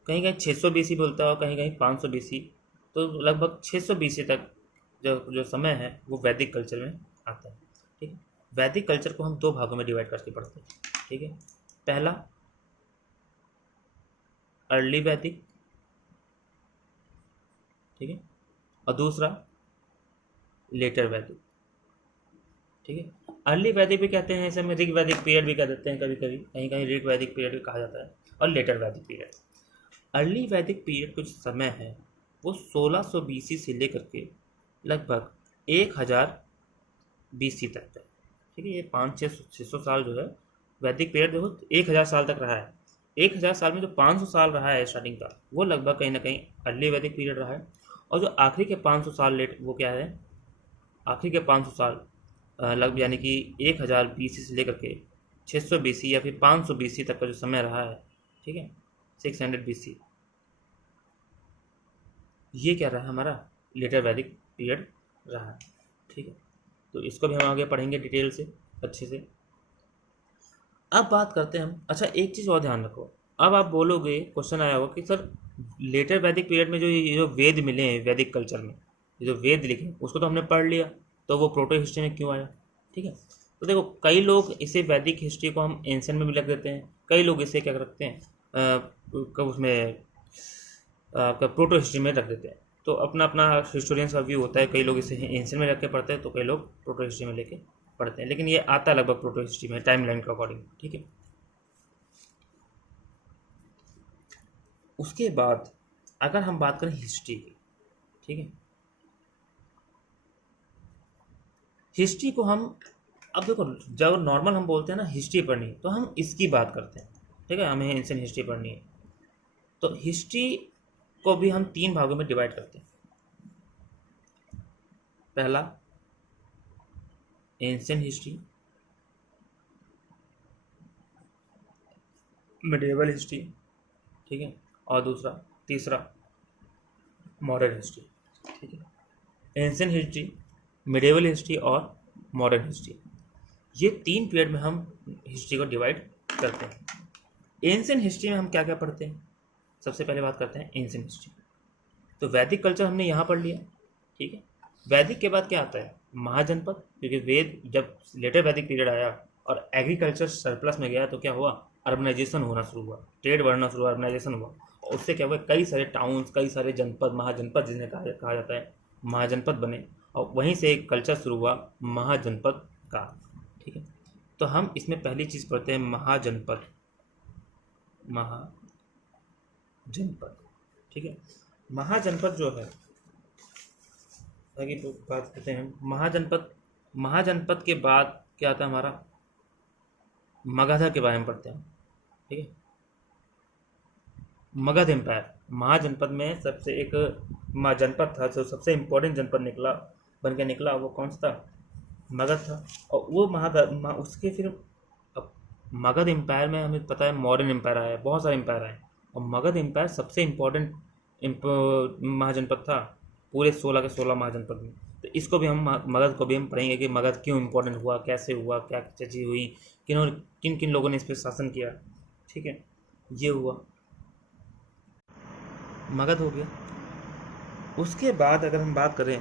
कहीं कहीं 600 BC बोलता है और कहीं कहीं 500 BC, तो लगभग 600 BC तक जो समय है वो वैदिक कल्चर में आता है, ठीक है। वैदिक कल्चर को हम दो भागों में डिवाइड करके पढ़ते हैं, ठीक है। पहला अर्ली वैदिक, ठीक है, और दूसरा लेटर वैदिक, ठीक है। अर्ली वैदिक भी कहते हैं, ऐसे में ऋग वैदिक पीरियड भी कह देते हैं, कभी कभी कहीं कहीं ऋग वैदिक पीरियड भी कहा जाता है, और लेटर वैदिक पीरियड। अर्ली वैदिक पीरियड कुछ समय है वो 1600 BC से लेकर के लगभग 1000 BC तक है, ठीक है। ये 500-600 साल जो है वैदिक पीरियड देखो 1000 साल तक रहा है। 1000 साल में जो 500 साल रहा है स्टार्टिंग का, वो लगभग कहीं ना कहीं अर्ली वैदिक पीरियड रहा है। और जो आखिरी के 500 साल लेट, वो क्या है? आखिरी के 500 साल लगभग, यानी कि 1000 BC से लेकर के 600 BC या फिर 500 BC तक का जो समय रहा है, ठीक है, 600 BC, ये क्या रहा है? हमारा लेटर वैदिक पीरियड रहा है, ठीक है। तो इसको भी हम आगे पढ़ेंगे डिटेल से, अच्छे से। अब बात करते हैं हम, अच्छा एक चीज़ और ध्यान रखो, अब आप बोलोगे, क्वेश्चन आया होगा कि सर लेटर वैदिक पीरियड में जो ये जो वेद मिले हैं वैदिक कल्चर में, ये जो वेद लिखे उसको तो हमने पढ़ लिया, तो वो प्रोटो हिस्ट्री में क्यों आया? ठीक है, तो देखो कई लोग इसे वैदिक हिस्ट्री को हम एंशिएंट में भी रख देते हैं, कई लोग इसे क्या रखते हैं उसमें आपका प्रोटो हिस्ट्री में रख देते हैं। तो अपना अपना हिस्टोरियंस का व्यू होता है, कई लोग इसे एंशिएंट में रख के पढ़ते हैं, तो कई लोग प्रोटो हिस्ट्री में लेके पढ़ते हैं, लेकिन ये आता है लगभग प्रोटो हिस्ट्री में टाइम लाइन के अकॉर्डिंग, ठीक है। उसके बाद अगर हम बात करें हिस्ट्री की, ठीक है, हिस्ट्री को हम, अब देखो जब नॉर्मल हम बोलते हैं ना हिस्ट्री पढ़नी, तो हम इसकी बात करते हैं, ठीक है, हमें एंशिएंट हिस्ट्री पढ़नी है। तो हिस्ट्री को भी हम 3 भागों में डिवाइड करते हैं। पहला एंशिएंट हिस्ट्री, मिडिवल हिस्ट्री, ठीक है, और दूसरा तीसरा मॉडर्न हिस्ट्री, ठीक है। एंशिएंट हिस्ट्री, मिडिवल हिस्ट्री और मॉडर्न हिस्ट्री, ये 3 पीरियड में हम हिस्ट्री को डिवाइड करते हैं। एंशिएंट हिस्ट्री में हम क्या क्या पढ़ते हैं? सबसे पहले बात करते हैं एंशिएंट हिस्ट्री। तो वैदिक कल्चर हमने यहाँ पढ़ लिया, ठीक है। वैदिक के बाद क्या आता है? महाजनपद, क्योंकि वेद जब लेटर वैदिक पीरियड आया और एग्रीकल्चर सरप्लस में गया तो क्या हुआ? अर्बनाइजेशन होना शुरू हुआ, ट्रेड बढ़ना शुरू हुआ, अर्बनाइजेशन हुआ, और उससे क्या हुआ? कई सारे टाउन्स, कई सारे जनपद, महाजनपद जिन्हें कहा जाता है, महाजनपद बने, और वहीं से एक कल्चर शुरू हुआ महाजनपद का, ठीक है। तो हम इसमें पहली चीज़ पढ़ते हैं महाजनपद। महाजनपद। ठीक है, महाजनपद जो है, आगे तो बात करते हैं महाजनपद। महाजनपद के बाद क्या आता है हमारा, मगध के बारे में पढ़ते हैं। ठीक है, मगध एम्पायर महाजनपद में सबसे एक जनपद था जो सबसे इम्पोर्टेंट जनपद निकला, बन के निकला, वो कौन सा था, मगध था। और वो उसके फिर अब मगध एम्पायर में हमें पता है मौर्यन एम्पायर आया, बहुत सारे एम्पायर आए, और मगध एम्पायर सबसे इम्पोर्टेंट महाजनपद था पूरे 16 के 16 महाजनपद में। तो इसको भी हम मगध को भी हम पढ़ेंगे कि मगध क्यों इम्पोर्टेंट हुआ, कैसे हुआ, क्या चीज़ें हुई, किन किन लोगों ने इस पर शासन किया। ठीक है, ये हुआ मगध हो गया। उसके बाद अगर हम बात करें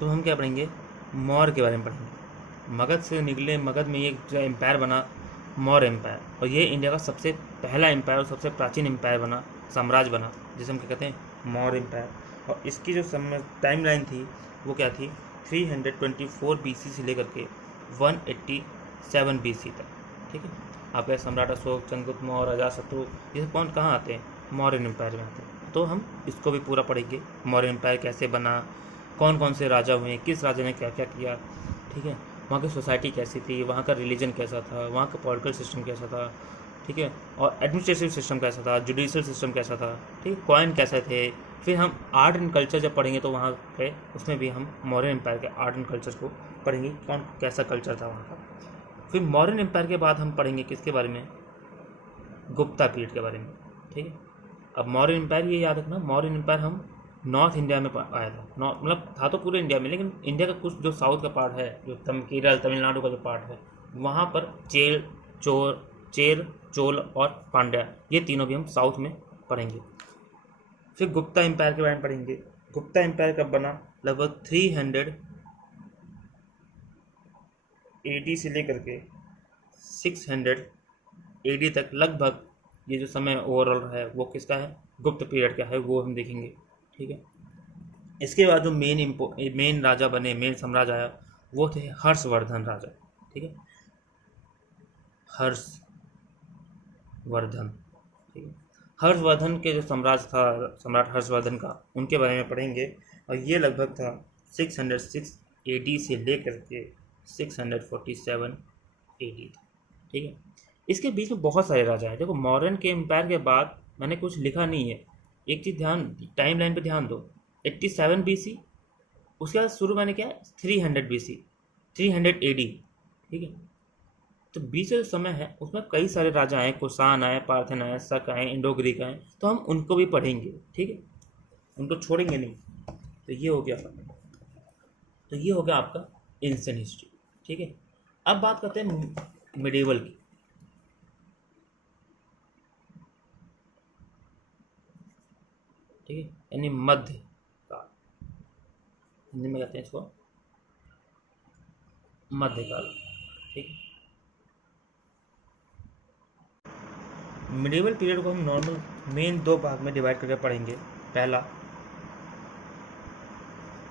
तो हम क्या पढ़ेंगे, मौर्य के बारे में पढ़ेंगे। मगध से निकले, मगध में एक जो एम्पायर बना मौर्य एम्पायर, और ये इंडिया का सबसे पहला एम्पायर और सबसे प्राचीन एम्पायर बना, साम्राज्य बना, जिसे हम क्या कहते हैं, मौर्य एम्पायर। और इसकी जो टाइम लाइन थी वो क्या थी, 324 BC से लेकर के 187 BC तक। ठीक है, आपके सम्राट अशोक, चंद्रगुप्त मौर्य, अजातशत्रु, ये कौन कहाँ आते हैं, मौर्य एम्पायर में आते हैं। तो हम इसको भी पूरा पढ़ेंगे, मौर्य एम्पायर कैसे बना, कौन कौन से राजा हुए, किस राजा ने क्या क्या किया। ठीक है, वहाँ की सोसाइटी कैसी थी, वहाँ का रिलीजन कैसा था, वहाँ का पॉलिटिकल सिस्टम कैसा था। ठीक है, और एडमिनिस्ट्रेटिव सिस्टम कैसा था, जुडिशियल सिस्टम कैसा था। ठीक है, कॉइन कैसे थे। फिर हम आर्ट एंड कल्चर जब पढ़ेंगे तो वहाँ पे उसमें भी हम मौर्य एम्पायर के आर्ट एंड कल्चर को पढ़ेंगे, कौन कैसा कल्चर था वहाँ का। फिर मौर्य एम्पायर के बाद हम पढ़ेंगे किसके बारे में, गुप्ता पीरियड के बारे में। ठीक है, अब मौर्य एम्पायर ये याद रखना, मौर्य एम्पायर हम नॉर्थ इंडिया में आया था, मतलब था तो पूरे इंडिया में, लेकिन इंडिया का कुछ जो साउथ का पार्ट है, जो केरल तमिलनाडु का जो पार्ट है, वहाँ पर चेर चोल और पांड्या, ये तीनों भी हम साउथ में पढ़ेंगे। फिर गुप्ता एम्पायर के बारे में पढ़ेंगे। गुप्ता एम्पायर कब बना, लगभग 300 AD से लेकर के 600 AD तक, लगभग ये जो समय ओवरऑल है वो किसका है, गुप्त पीरियड का है, वो हम देखेंगे। ठीक है, इसके बाद जो मेन राजा बने, मेन साम्राज्य आया, वो थे हर्षवर्धन राजा। ठीक है, हर्षवर्धन। ठीक है, हर्षवर्धन के जो साम्राज्य था, सम्राट हर्षवर्धन का, उनके बारे में पढ़ेंगे। और ये लगभग था 606 AD से लेकर के 647 AD। ठीक है, इसके बीच में बहुत सारे राजा हैं। देखो, मौर्यन के एम्पायर के बाद मैंने कुछ लिखा नहीं है, एक चीज़ ध्यान, टाइम लाइन पे ध्यान दो, 87 BC, उसके बाद शुरू मैंने क्या, 300 BC, 300 AD। ठीक है, तो बीच जो समय है उसमें कई सारे राजा आए, कुषाण आए, पार्थन आए, शक आए, इंडो ग्रीक आए, तो हम उनको भी पढ़ेंगे। ठीक है, उनको छोड़ेंगे नहीं। तो ये हो गया, तो ये हो गया आपका एंशिएंट हिस्ट्री। ठीक है, अब बात करते हैं मिडिवल की। ठीक है, यानी मध्य काल, हिंदी में कहते हैं इसको मध्यकाल। ठीक है, मिडिवल पीरियड को हम नॉर्मल मेन 2 भाग में डिवाइड करके पढ़ेंगे। पहला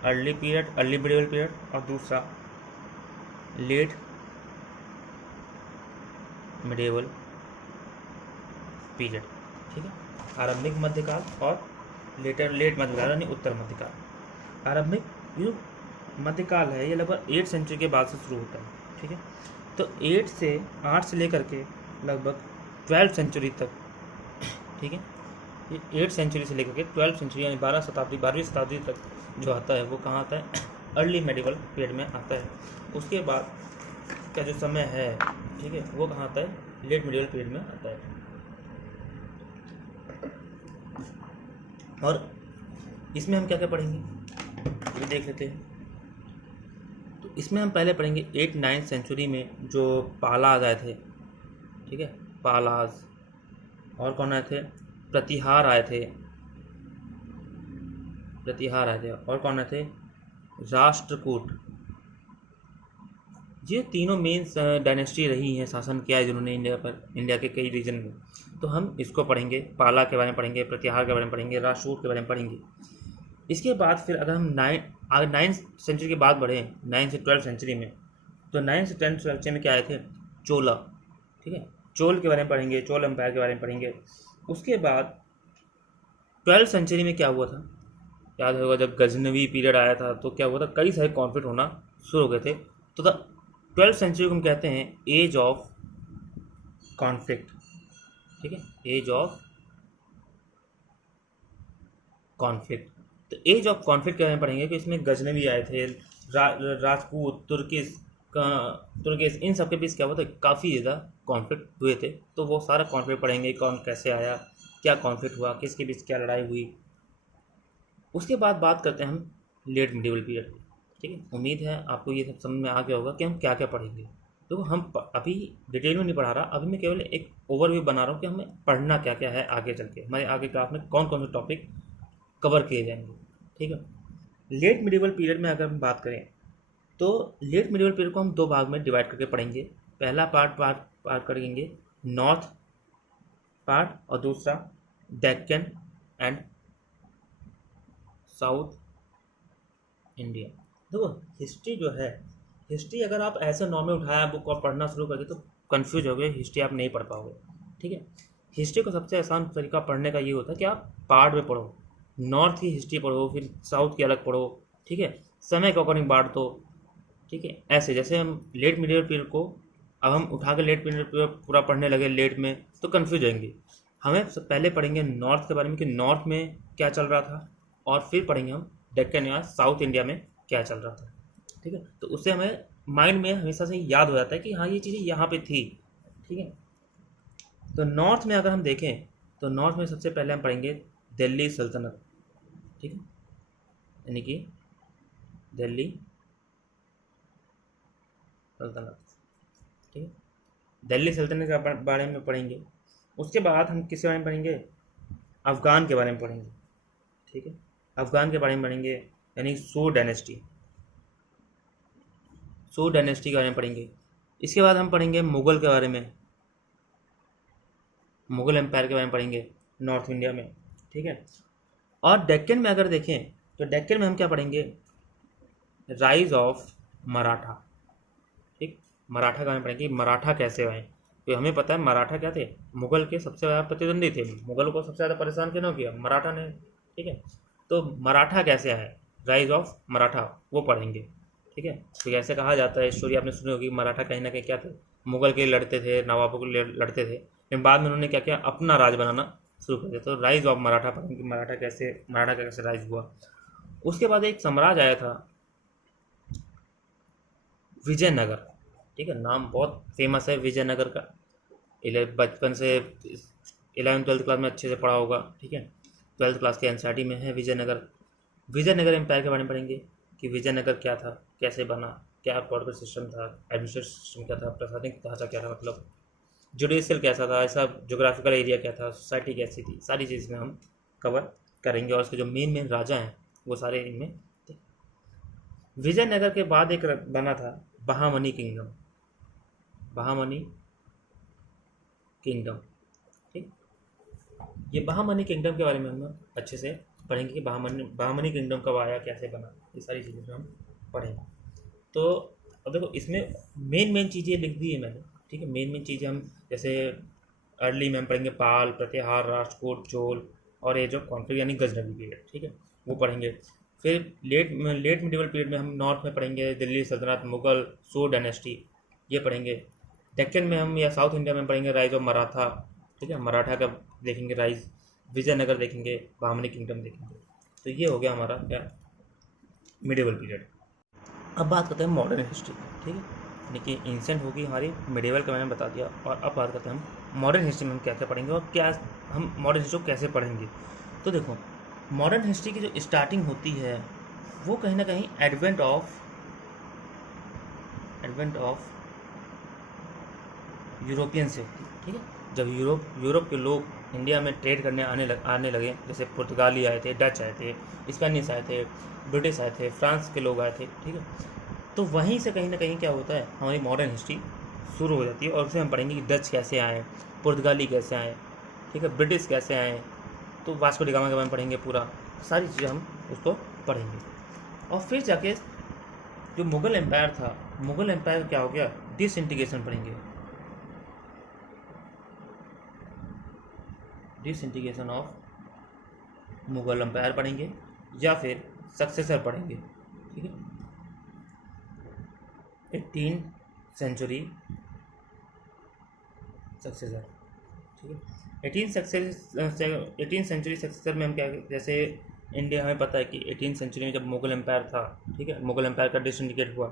early period, early medieval period, और दूसरा लेट मिडिवल पीरियड। ठीक है, आरंभिक मध्यकाल और लेट मध्यकाल यानी उत्तर मध्यकाल। आरंभिक जो मध्यकाल है ये लगभग 8th सेंचुरी के बाद से शुरू होता है। ठीक है, तो 8 से लेकर के लगभग 12th सेंचुरी तक। ठीक है, ये 8th सेंचुरी से लेकर के 12th सेंचुरी यानी 12वीं शताब्दी तक जो आता है वो कहाँ आता है, अर्ली मेडिवल पीरियड में आता है। उसके बाद का जो समय है, ठीक है, वो कहाँ आता है, लेट मेडिवल पीरियड में आता है। और इसमें हम क्या क्या पढ़ेंगे ये देख लेते हैं। तो इसमें हम पहले पढ़ेंगे 8th-9th सेंचुरी में जो पालाज आए थे। ठीक है, पालाज, और कौन आए थे, प्रतिहार आए थे, और कौन आए थे, राष्ट्रकूट। ये तीनों मेन डायनेस्टी रही हैं, शासन किया है जिन्होंने इंडिया के कई रीजन में। तो हम इसको पढ़ेंगे, पाला के बारे में पढ़ेंगे, प्रतिहार के बारे में पढ़ेंगे, राष्ट्रकूट के बारे में पढ़ेंगे। इसके बाद फिर अगर हम 9th सेंचुरी के बाद बढ़े, 9th से 12th सेंचुरी में, तो 9th से 10th सेंचुरी में क्या आए थे, चोला। ठीक है, चोल के बारे में पढ़ेंगे, चोल एम्पायर के बारे में पढ़ेंगे। उसके बाद 12th सेंचुरी में क्या हुआ था, याद होगा जब गजनवी पीरियड आया था तो क्या हुआ था, कई सारे कॉन्फ्लिक्ट होना शुरू हो गए थे। तो द 12th सेंचुरी को हम कहते हैं एज ऑफ कॉन्फ्लिक्ट। ठीक है, एज ऑफ कॉन्फ्लिक्ट। तो एज ऑफ कॉन्फ्लिक्ट के बारे में पढ़ेंगे कि इसमें गजनवी आए थे, राजपूत, तुर्किस, इन सब के बीच क्या हुआ था, काफ़ी ज़्यादा कॉन्फ्लिक्ट हुए थे। तो वो सारा कॉन्फ्लिक्ट पढ़ेंगे, कौन कैसे आया, क्या कॉन्फ्लिक्ट हुआ, किसके बीच क्या लड़ाई हुई। उसके बाद बात करते हैं हम लेट मिडिवल पीरियड। ठीक है, उम्मीद है आपको ये सब समझ में आ गया होगा कि हम क्या क्या पढ़ेंगे। तो हम अभी डिटेल में नहीं पढ़ा रहा, अभी मैं केवल एक ओवरव्यू बना रहा हूँ कि हमें पढ़ना क्या क्या है आगे चल के, हमारे आगे क्लास में कौन कौन से टॉपिक कवर किए जाएंगे। ठीक है, लेट मिडिवल पीरियड में अगर हम बात करें तो लेट मिडिवल पीरियड को हम दो भाग में डिवाइड करके पढ़ेंगे। पहला पार्ट करेंगे नॉर्थ पार्ट और दूसरा डेक्कन एंड साउथ इंडिया। देखो हिस्ट्री जो है, हिस्ट्री अगर आप ऐसे नॉर्मल उठाया बुक और पढ़ना शुरू कर दे तो कंफ्यूज हो गए, हिस्ट्री आप नहीं पढ़ पाओगे। ठीक है, हिस्ट्री को सबसे आसान तरीका पढ़ने का ये होता है कि आप पार्ट में पढ़ो, नॉर्थ की हिस्ट्री पढ़ो, फिर साउथ की अलग पढ़ो। ठीक है, समय के अकॉर्डिंग बांट दो। ठीक है, ऐसे जैसे हम लेट मिडिवल पीरियड को अब हम उठा के लेट मिडिवल पीरियड पूरा पढ़ने लगे लेट में तो कन्फ्यूज होंगे। हमें पहले पढ़ेंगे नॉर्थ के बारे में कि नॉर्थ में क्या चल रहा था, और फिर पढ़ेंगे हम डेक्कन या साउथ इंडिया में क्या चल रहा था। ठीक है, तो उससे हमें माइंड में हमेशा से याद हो जाता है कि हाँ ये चीज़ें यहाँ पे थी। ठीक है, तो नॉर्थ में अगर हम देखें तो नॉर्थ में सबसे पहले हम पढ़ेंगे दिल्ली सल्तनत। ठीक है, यानी कि दिल्ली सल्तनत। ठीक है, दिल्ली सल्तनत के बारे में पढ़ेंगे। उसके बाद हम किसके बारे में पढ़ेंगे, अफ़गान के बारे में पढ़ेंगे। ठीक है, अफ़गान के बारे में पढ़ेंगे, यानी सो डायनेस्टी के बारे में पढ़ेंगे। इसके बाद हम पढ़ेंगे मुग़ल के बारे में, मुग़ल एम्पायर के बारे में पढ़ेंगे नॉर्थ इंडिया में। ठीक है, और डेक्कन में अगर देखें तो डेक्कन में हम क्या पढ़ेंगे, राइज ऑफ मराठा। ठीक, मराठा के बारे में पढ़ेंगे, मराठा कैसे आए। तो हमें पता है मराठा क्या थे, मुग़ल के सबसे ज़्यादा प्रतिद्वंदी थे, मुग़ल को सबसे ज़्यादा परेशान क्यों किया, मराठा ने। ठीक है, तो मराठा कैसे आए, राइज ऑफ मराठा, वो पढ़ेंगे। ठीक है, तो जैसे कहा जाता है, स्टोरी आपने सुनी होगी, मराठा कहीं ना कहीं क्या थे, मुग़ल के लड़ते थे, नवाबों को लड़ते थे, लेकिन बाद में उन्होंने क्या किया, अपना राज बनाना शुरू कर दिया। तो राइज ऑफ मराठा पढ़ेंगे, मराठा का कैसे राइज हुआ। उसके बाद एक साम्राज्य आया था विजयनगर। ठीक है, नाम बहुत फेमस है विजयनगर का, बचपन से 11th-12th क्लास में अच्छे से पढ़ा होगा। ठीक है, 12th क्लास के एनसीईआरटी में है विजयनगर। विजयनगर एम्पायर के बारे में पढ़ेंगे कि विजयनगर क्या था, कैसे बना, क्या पॉलिटिकल सिस्टम था, एडमिनिस्ट्रेटिव सिस्टम क्या था, प्रशासनिक ढांचा क्या था, मतलब जुडिशियल कैसा था, ऐसा जोग्राफिकल एरिया क्या था, सोसाइटी कैसी थी, सारी चीज़ में हम कवर करेंगे। और उसके जो मेन राजा हैं वो सारे इनमें थे। विजयनगर के बाद एक बना था बहामनी किंगडम, बहामनी किंगडम। ठीक, ये बहामनी किंगडम के बारे में हम अच्छे से पढ़ेंगे कि बहामनी किंगडम कब आया, कैसे बना, ये सारी चीज़ें हम पढ़ेंगे। तो अब देखो इसमें मेन चीज़ें लिख दी है मैंने। ठीक है, मेन चीज़ें हम जैसे अर्ली में हम पढ़ेंगे पाल, प्रतिहार, राष्ट्रकूट, चोल और एज ऑफ कॉन्फ्लिक्ट यानी गजनवी पीरियड। ठीक है, वो पढ़ेंगे। फिर लेट मिडिवल पीरियड में हम नॉर्थ में पढ़ेंगे दिल्ली सल्तनत, मुग़ल, सो डायनेस्टी, ये पढ़ेंगे। डेक्कन में हम या साउथ इंडिया में पढ़ेंगे राइज ऑफ मराठा। ठीक है, मराठा का देखेंगे राइज, विजयनगर देखेंगे, बहामनी किंगडम देखेंगे। तो ये हो गया हमारा क्या, मिडिवल पीरियड। अब बात करते हैं मॉडर्न हिस्ट्री। ठीक है, यानी कि एंशिएंट होगी हमारी, मिडिवल का मैंने बता दिया, और अब बात करते हैं हम मॉडर्न हिस्ट्री में हम क्या क्या पढ़ेंगे और क्या हम मॉडर्न हिस्ट्री को कैसे पढ़ेंगे। तो देखो मॉडर्न हिस्ट्री की जो स्टार्टिंग होती है वो कहीं ना कहीं एडवेंट ऑफ यूरोपियन से होती है। ठीक है, जब यूरोप के लोग इंडिया में ट्रेड करने आने लगे, जैसे पुर्तगाली आए थे, डच आए थे, स्पेनिश आए थे, ब्रिटिश आए थे, फ्रांस के लोग आए थे। ठीक है, तो वहीं से कहीं ना कहीं क्या होता है, हमारी मॉडर्न हिस्ट्री शुरू हो जाती है। और उसमें हम पढ़ेंगे कि डच कैसे आए, पुर्तगाली कैसे आए, ठीक है, ब्रिटिश कैसे आए, तो वास्को डी गामा के बारे में पढ़ेंगे, पूरा सारी चीज़ें हम उसको पढ़ेंगे। और फिर जाके जो मुग़ल एम्पायर था, मुग़ल एम्पायर क्या हो गया, डिसइंटीग्रेशन पढ़ेंगे, डिसइंटीग्रेशन ऑफ मुगल एम्पायर पढ़ेंगे या फिर सक्सेसर पढ़ेंगे। ठीक है, 18 सेंचुरी सक्सेसर। ठीक है, 18 सेंचुरी सक्सेसर में हम क्या, जैसे इंडिया, हमें पता है कि 18 सेंचुरी में जब मुगल एम्पायर था, ठीक है, मुगल एम्पायर का डिसइंटीग्रेट हुआ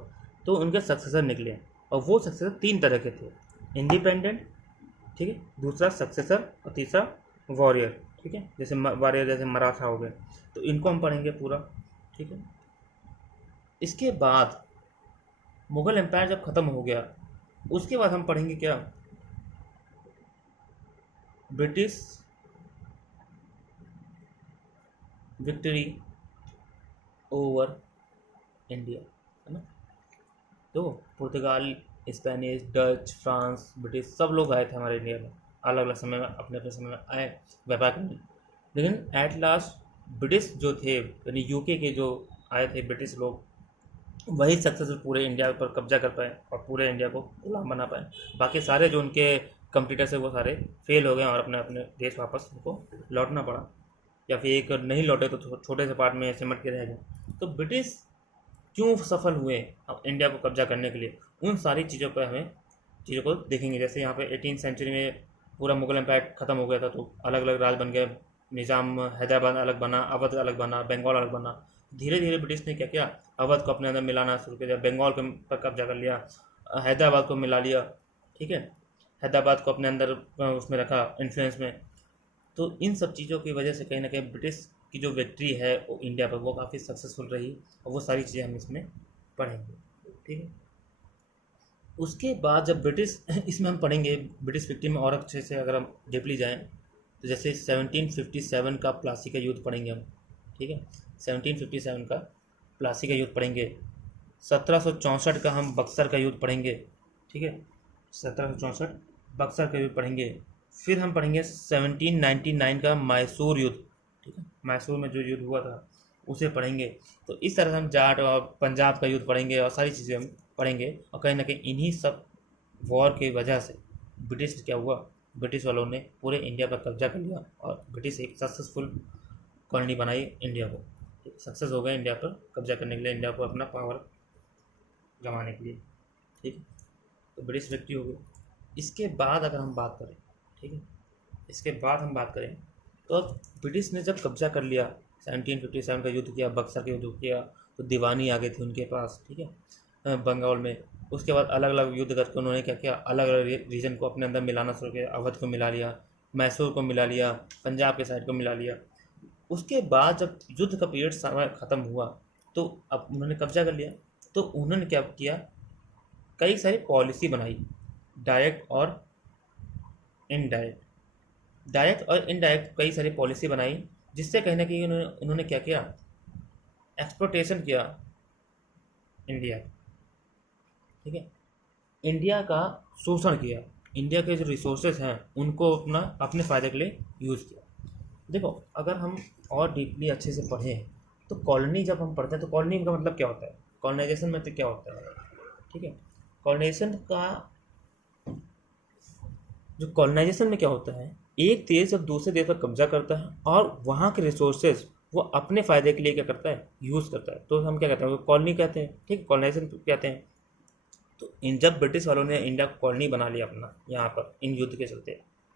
तो उनके सक्सेसर निकले, और वो सक्सेसर 3 तरह के थे, इंडिपेंडेंट, ठीक है, दूसरा सक्सेसर, और तीसरा वॉरियर। ठीक है, जैसे वॉरियर जैसे मराठा हो गए, तो इनको हम पढ़ेंगे पूरा। ठीक है, इसके बाद मुगल एम्पायर जब ख़त्म हो गया उसके बाद हम पढ़ेंगे क्या, ब्रिटिश विक्ट्री ओवर इंडिया, है ना। तो पुर्तगाल, स्पेनिश, डच, फ्रांस, ब्रिटिश सब लोग आए थे हमारे इंडिया में, अलग अलग समय में अपने अपने समय में आए व्यापार करने, लेकिन एट लास्ट ब्रिटिश जो थे, यानी यूके के जो आए थे ब्रिटिश लोग, वही सक्सेसफुल पूरे इंडिया पर कब्जा कर पाए और पूरे इंडिया को गुलाम बना पाए। बाकी सारे जो उनके कंपटीटर्स है वो सारे फेल हो गए और अपने अपने देश वापस उनको लौटना पड़ा, या फिर एक नहीं लौटे तो छोटे से पार्ट में सिमट के रह गए। तो ब्रिटिश क्यों सफल हुए अब इंडिया को कब्जा करने के लिए, उन सारी चीज़ों पर हमें चीज़ों को देखेंगे। जैसे यहाँ पे 18 सेंचुरी में पूरा मुगल एम्पायर ख़त्म हो गया था, तो अलग अलग राज बन गए, निज़ाम हैदराबाद अलग बना, अवध अलग बना, बंगाल अलग बना। धीरे धीरे ब्रिटिश ने क्या किया, अवध को अपने अंदर मिलाना शुरू किया, बंगाल के पर कब्जा कर लिया, हैदराबाद को मिला लिया। ठीक है, हैदराबाद को अपने अंदर उसमें रखा, इन्फ्लुएंस में। तो इन सब चीज़ों की वजह से कहीं ना कहीं ब्रिटिश की जो विक्ट्री है वो इंडिया पर, वो काफ़ी सक्सेसफुल रही, और वो सारी चीज़ें हम इसमें पढ़ेंगे। ठीक है, उसके बाद जब ब्रिटिश इसमें हम पढ़ेंगे ब्रिटिश विक्ट्री में और अच्छे से अगर हम डीपली जाएँ, तो जैसे 1757 का प्लासी का युद्ध पढ़ेंगे हम। ठीक है, 1757 का प्लासी का युद्ध पढ़ेंगे। 1764 का हम बक्सर का युद्ध पढ़ेंगे। ठीक है, 1764 बक्सर का युद्ध पढ़ेंगे। फिर हम पढ़ेंगे 1799 का मैसूर युद्ध। ठीक है, मैसूर में जो युद्ध हुआ था उसे पढ़ेंगे। तो इस तरह से हम जाट और पंजाब का युद्ध पढ़ेंगे और सारी चीज़ें हम पढ़ेंगे, और कहीं ना कहीं इन्हीं सब वॉर की वजह से ब्रिटिश क्या हुआ, ब्रिटिश वालों ने पूरे इंडिया पर कब्जा कर लिया और ब्रिटिश एक सक्सेसफुल कॉलोनी बनाई इंडिया को। सक्सेस हो गया इंडिया पर कब्जा करने के लिए, इंडिया को अपना पावर जमाने के लिए। ठीक है, तो ब्रिटिश विक्ट्री हो गई। इसके बाद अगर हम बात करें, ठीक है, इसके बाद हम बात करें तो अब ब्रिटिश ने जब कब्जा कर लिया, 1757 का युद्ध किया, बक्सर का युद्ध किया, तो दीवानी आ गई थी उनके पास। ठीक है, बंगाल में। उसके बाद अलग अलग युद्ध करके उन्होंने क्या किया, अलग अलग रीजन को अपने अंदर मिलाना शुरू किया, अवध को मिला लिया, मैसूर को मिला लिया, पंजाब के साइड को मिला लिया। उसके बाद जब युद्ध का पीरियड समय ख़त्म हुआ तो अब उन्होंने कब्जा कर लिया, तो उन्होंने क्या किया, कई सारी पॉलिसी बनाई, डायरेक्ट और इनडायरेक्ट। डायरेक्ट और इनडायरेक्ट कई सारी पॉलिसी बनाई, जिससे कहीं ना कहीं उन्होंने क्या किया, एक्सप्लोटेशन किया इंडिया। ठीक है, इंडिया का शोषण किया, इंडिया के जो रिसोर्सेज हैं उनको अपने फ़ायदे के लिए यूज़ किया। देखो, अगर हम और डीपली अच्छे से पढ़ें तो कॉलोनी जब हम पढ़ते हैं तो कॉलोनी का मतलब क्या होता है, कॉलोनाइजेशन में तो क्या होता है। ठीक है, कॉलोनाइजेशन का जो कॉलोनाइजेशन में क्या होता है, एक देश जब दूसरे देश पर कब्जा करता है और वहाँ के रिसोर्सेज वो अपने फ़ायदे के लिए क्या करता है, यूज़ करता है, तो हम क्या कहते हैं, कॉलोनी कहते हैं। ठीक है, कॉलोनाइजेशन कहते हैं। तो इन जब ब्रिटिश वालों ने इंडिया को कॉलोनी बना लिया अपना यहाँ पर इन युद्ध के चलते,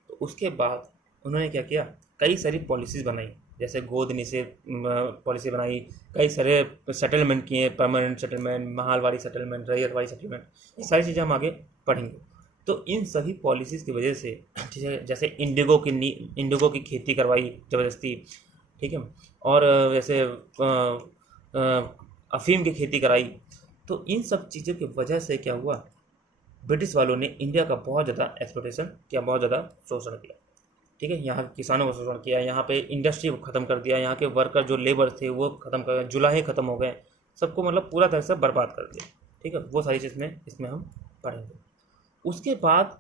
तो उसके बाद उन्होंने क्या किया, कई सारी पॉलिसीज़ बनाई, जैसे गोद निषेध पॉलिसी बनाई, कई सारे सेटलमेंट किए, permanent settlement, Mahalwari settlement, ryotwari settlement, ये सारी चीज़ें हम आगे पढ़ेंगे। तो इन सभी पॉलिसीज़ की वजह से, ठीक है, जैसे इंडिगो की खेती करवाई ज़बरदस्ती। ठीक है, और वैसे अफ़ीम की खेती कराई। तो इन सब चीज़ों की वजह से क्या हुआ, ब्रिटिश वालों ने इंडिया का बहुत ज़्यादा एक्सप्लोटेशन किया, बहुत ज़्यादा शोषण किया। ठीक है, यहाँ के किसानों को शोषण किया, यहाँ पे इंडस्ट्री को ख़त्म कर दिया, यहाँ के वर्कर जो लेबर थे वो ख़त्म कर गए, जुलाहे ख़त्म हो गए, सबको मतलब पूरा तरह से बर्बाद कर दिया। ठीक है, वो सारी चीज़ में इसमें हम पढ़ेंगे। उसके बाद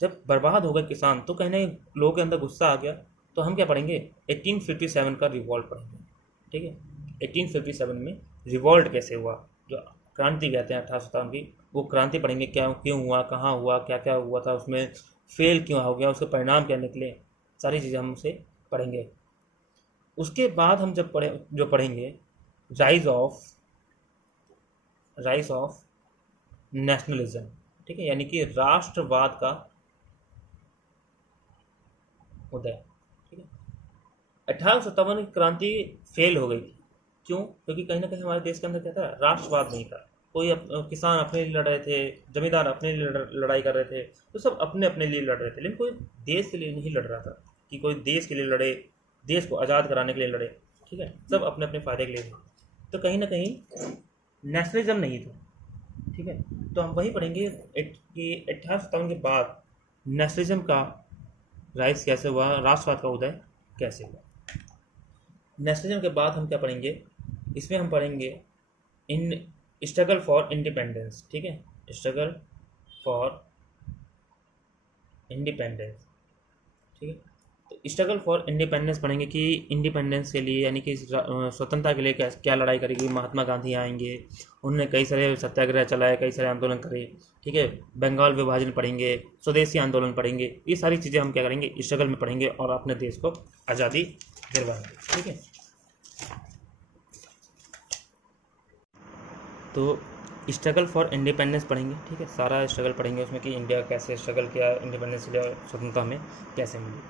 जब बर्बाद हो गए किसान, तो कहीं ना कहीं लोगों के अंदर गुस्सा आ गया, तो हम क्या पढ़ेंगे, 1857 का रिवॉल्ट पढ़ेंगे। ठीक है, 1857 में रिवॉल्ट कैसे हुआ, जो क्रांति कहते हैं 1857 की, वो क्रांति पढ़ेंगे, क्या क्यों हुआ, कहाँ हुआ, क्या क्या हुआ था उसमें, फेल क्यों हो गया, उसके परिणाम क्या निकले, सारी चीज़ें हम उसे पढ़ेंगे। उसके बाद हम जब पढ़ेंगे राइज ऑफ नेशनलिज्म, ठीक है, यानी कि राष्ट्रवाद का उदय। ठीक है, 1857 की क्रांति फेल हो गई थी। क्यों? क्योंकि कहीं ना कहीं हमारे देश के अंदर क्या था, राष्ट्रवाद नहीं था। कोई किसान अपने लिए लड़ रहे थे, जमींदार अपने लिए लड़ाई कर रहे थे, तो सब अपने अपने लिए लड़ रहे थे, लेकिन कोई देश के लिए नहीं लड़ रहा था कि कोई देश के लिए लड़े, देश को आज़ाद कराने के लिए लड़े। ठीक है, सब अपने अपने फ़ायदे के लिए थे, तो कहीं ना कहीं नेशनलिज्म नहीं था। ठीक है, तो हम वही पढ़ेंगे कि 1857 के बाद नेशनलिज्म का राइज कैसे हुआ, राष्ट्रवाद का उदय कैसे हुआ। नेशनलिज्म के बाद हम क्या पढ़ेंगे, इसमें हम पढ़ेंगे इन स्ट्रगल फॉर इंडिपेंडेंस। ठीक है, स्ट्रगल फॉर इंडिपेंडेंस। ठीक है, तो स्ट्रगल फॉर इंडिपेंडेंस पढ़ेंगे कि इंडिपेंडेंस के लिए, यानी कि स्वतंत्रता के लिए क्या लड़ाई करेगी। महात्मा गांधी आएंगे, उन्होंने कई सारे सत्याग्रह चलाए, कई सारे आंदोलन करे। ठीक है, बंगाल विभाजन पढ़ेंगे, स्वदेशी आंदोलन पढ़ेंगे, ये सारी चीज़ें हम क्या करेंगे, स्ट्रगल में पढ़ेंगे और अपने देश को आज़ादी दिलवाएंगे। ठीक है, तो स्ट्रगल फॉर इंडिपेंडेंस पढ़ेंगे। ठीक है, सारा स्ट्रगल पढ़ेंगे उसमें कि इंडिया कैसे स्ट्रगल किया, इंडिपेंडेंस लिया, स्वतंत्रता में कैसे मिली।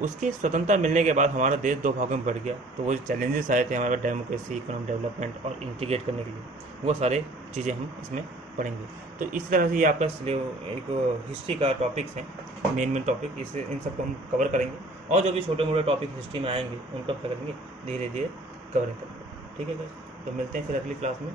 उसकी स्वतंत्रता मिलने के बाद हमारा देश दो भागों में बढ़ गया, तो वो चैलेंजेस आए थे हमारे पास, डेमोक्रेसी, इकोनॉमिक डेवलपमेंट और इंटीग्रेट करने के लिए, वो सारे चीज़ें हम इसमें पढ़ेंगे। तो इस तरह से ये आपका एक हिस्ट्री का टॉपिक्स हैं, मेन टॉपिक, इसे इन सबको हम कवर करेंगे, और जो भी छोटे मोटे टॉपिक हिस्ट्री में आएंगे उनको क्या करेंगे, धीरे धीरे कवर करेंगे। ठीक है, तो मिलते हैं फिर अगली क्लास में।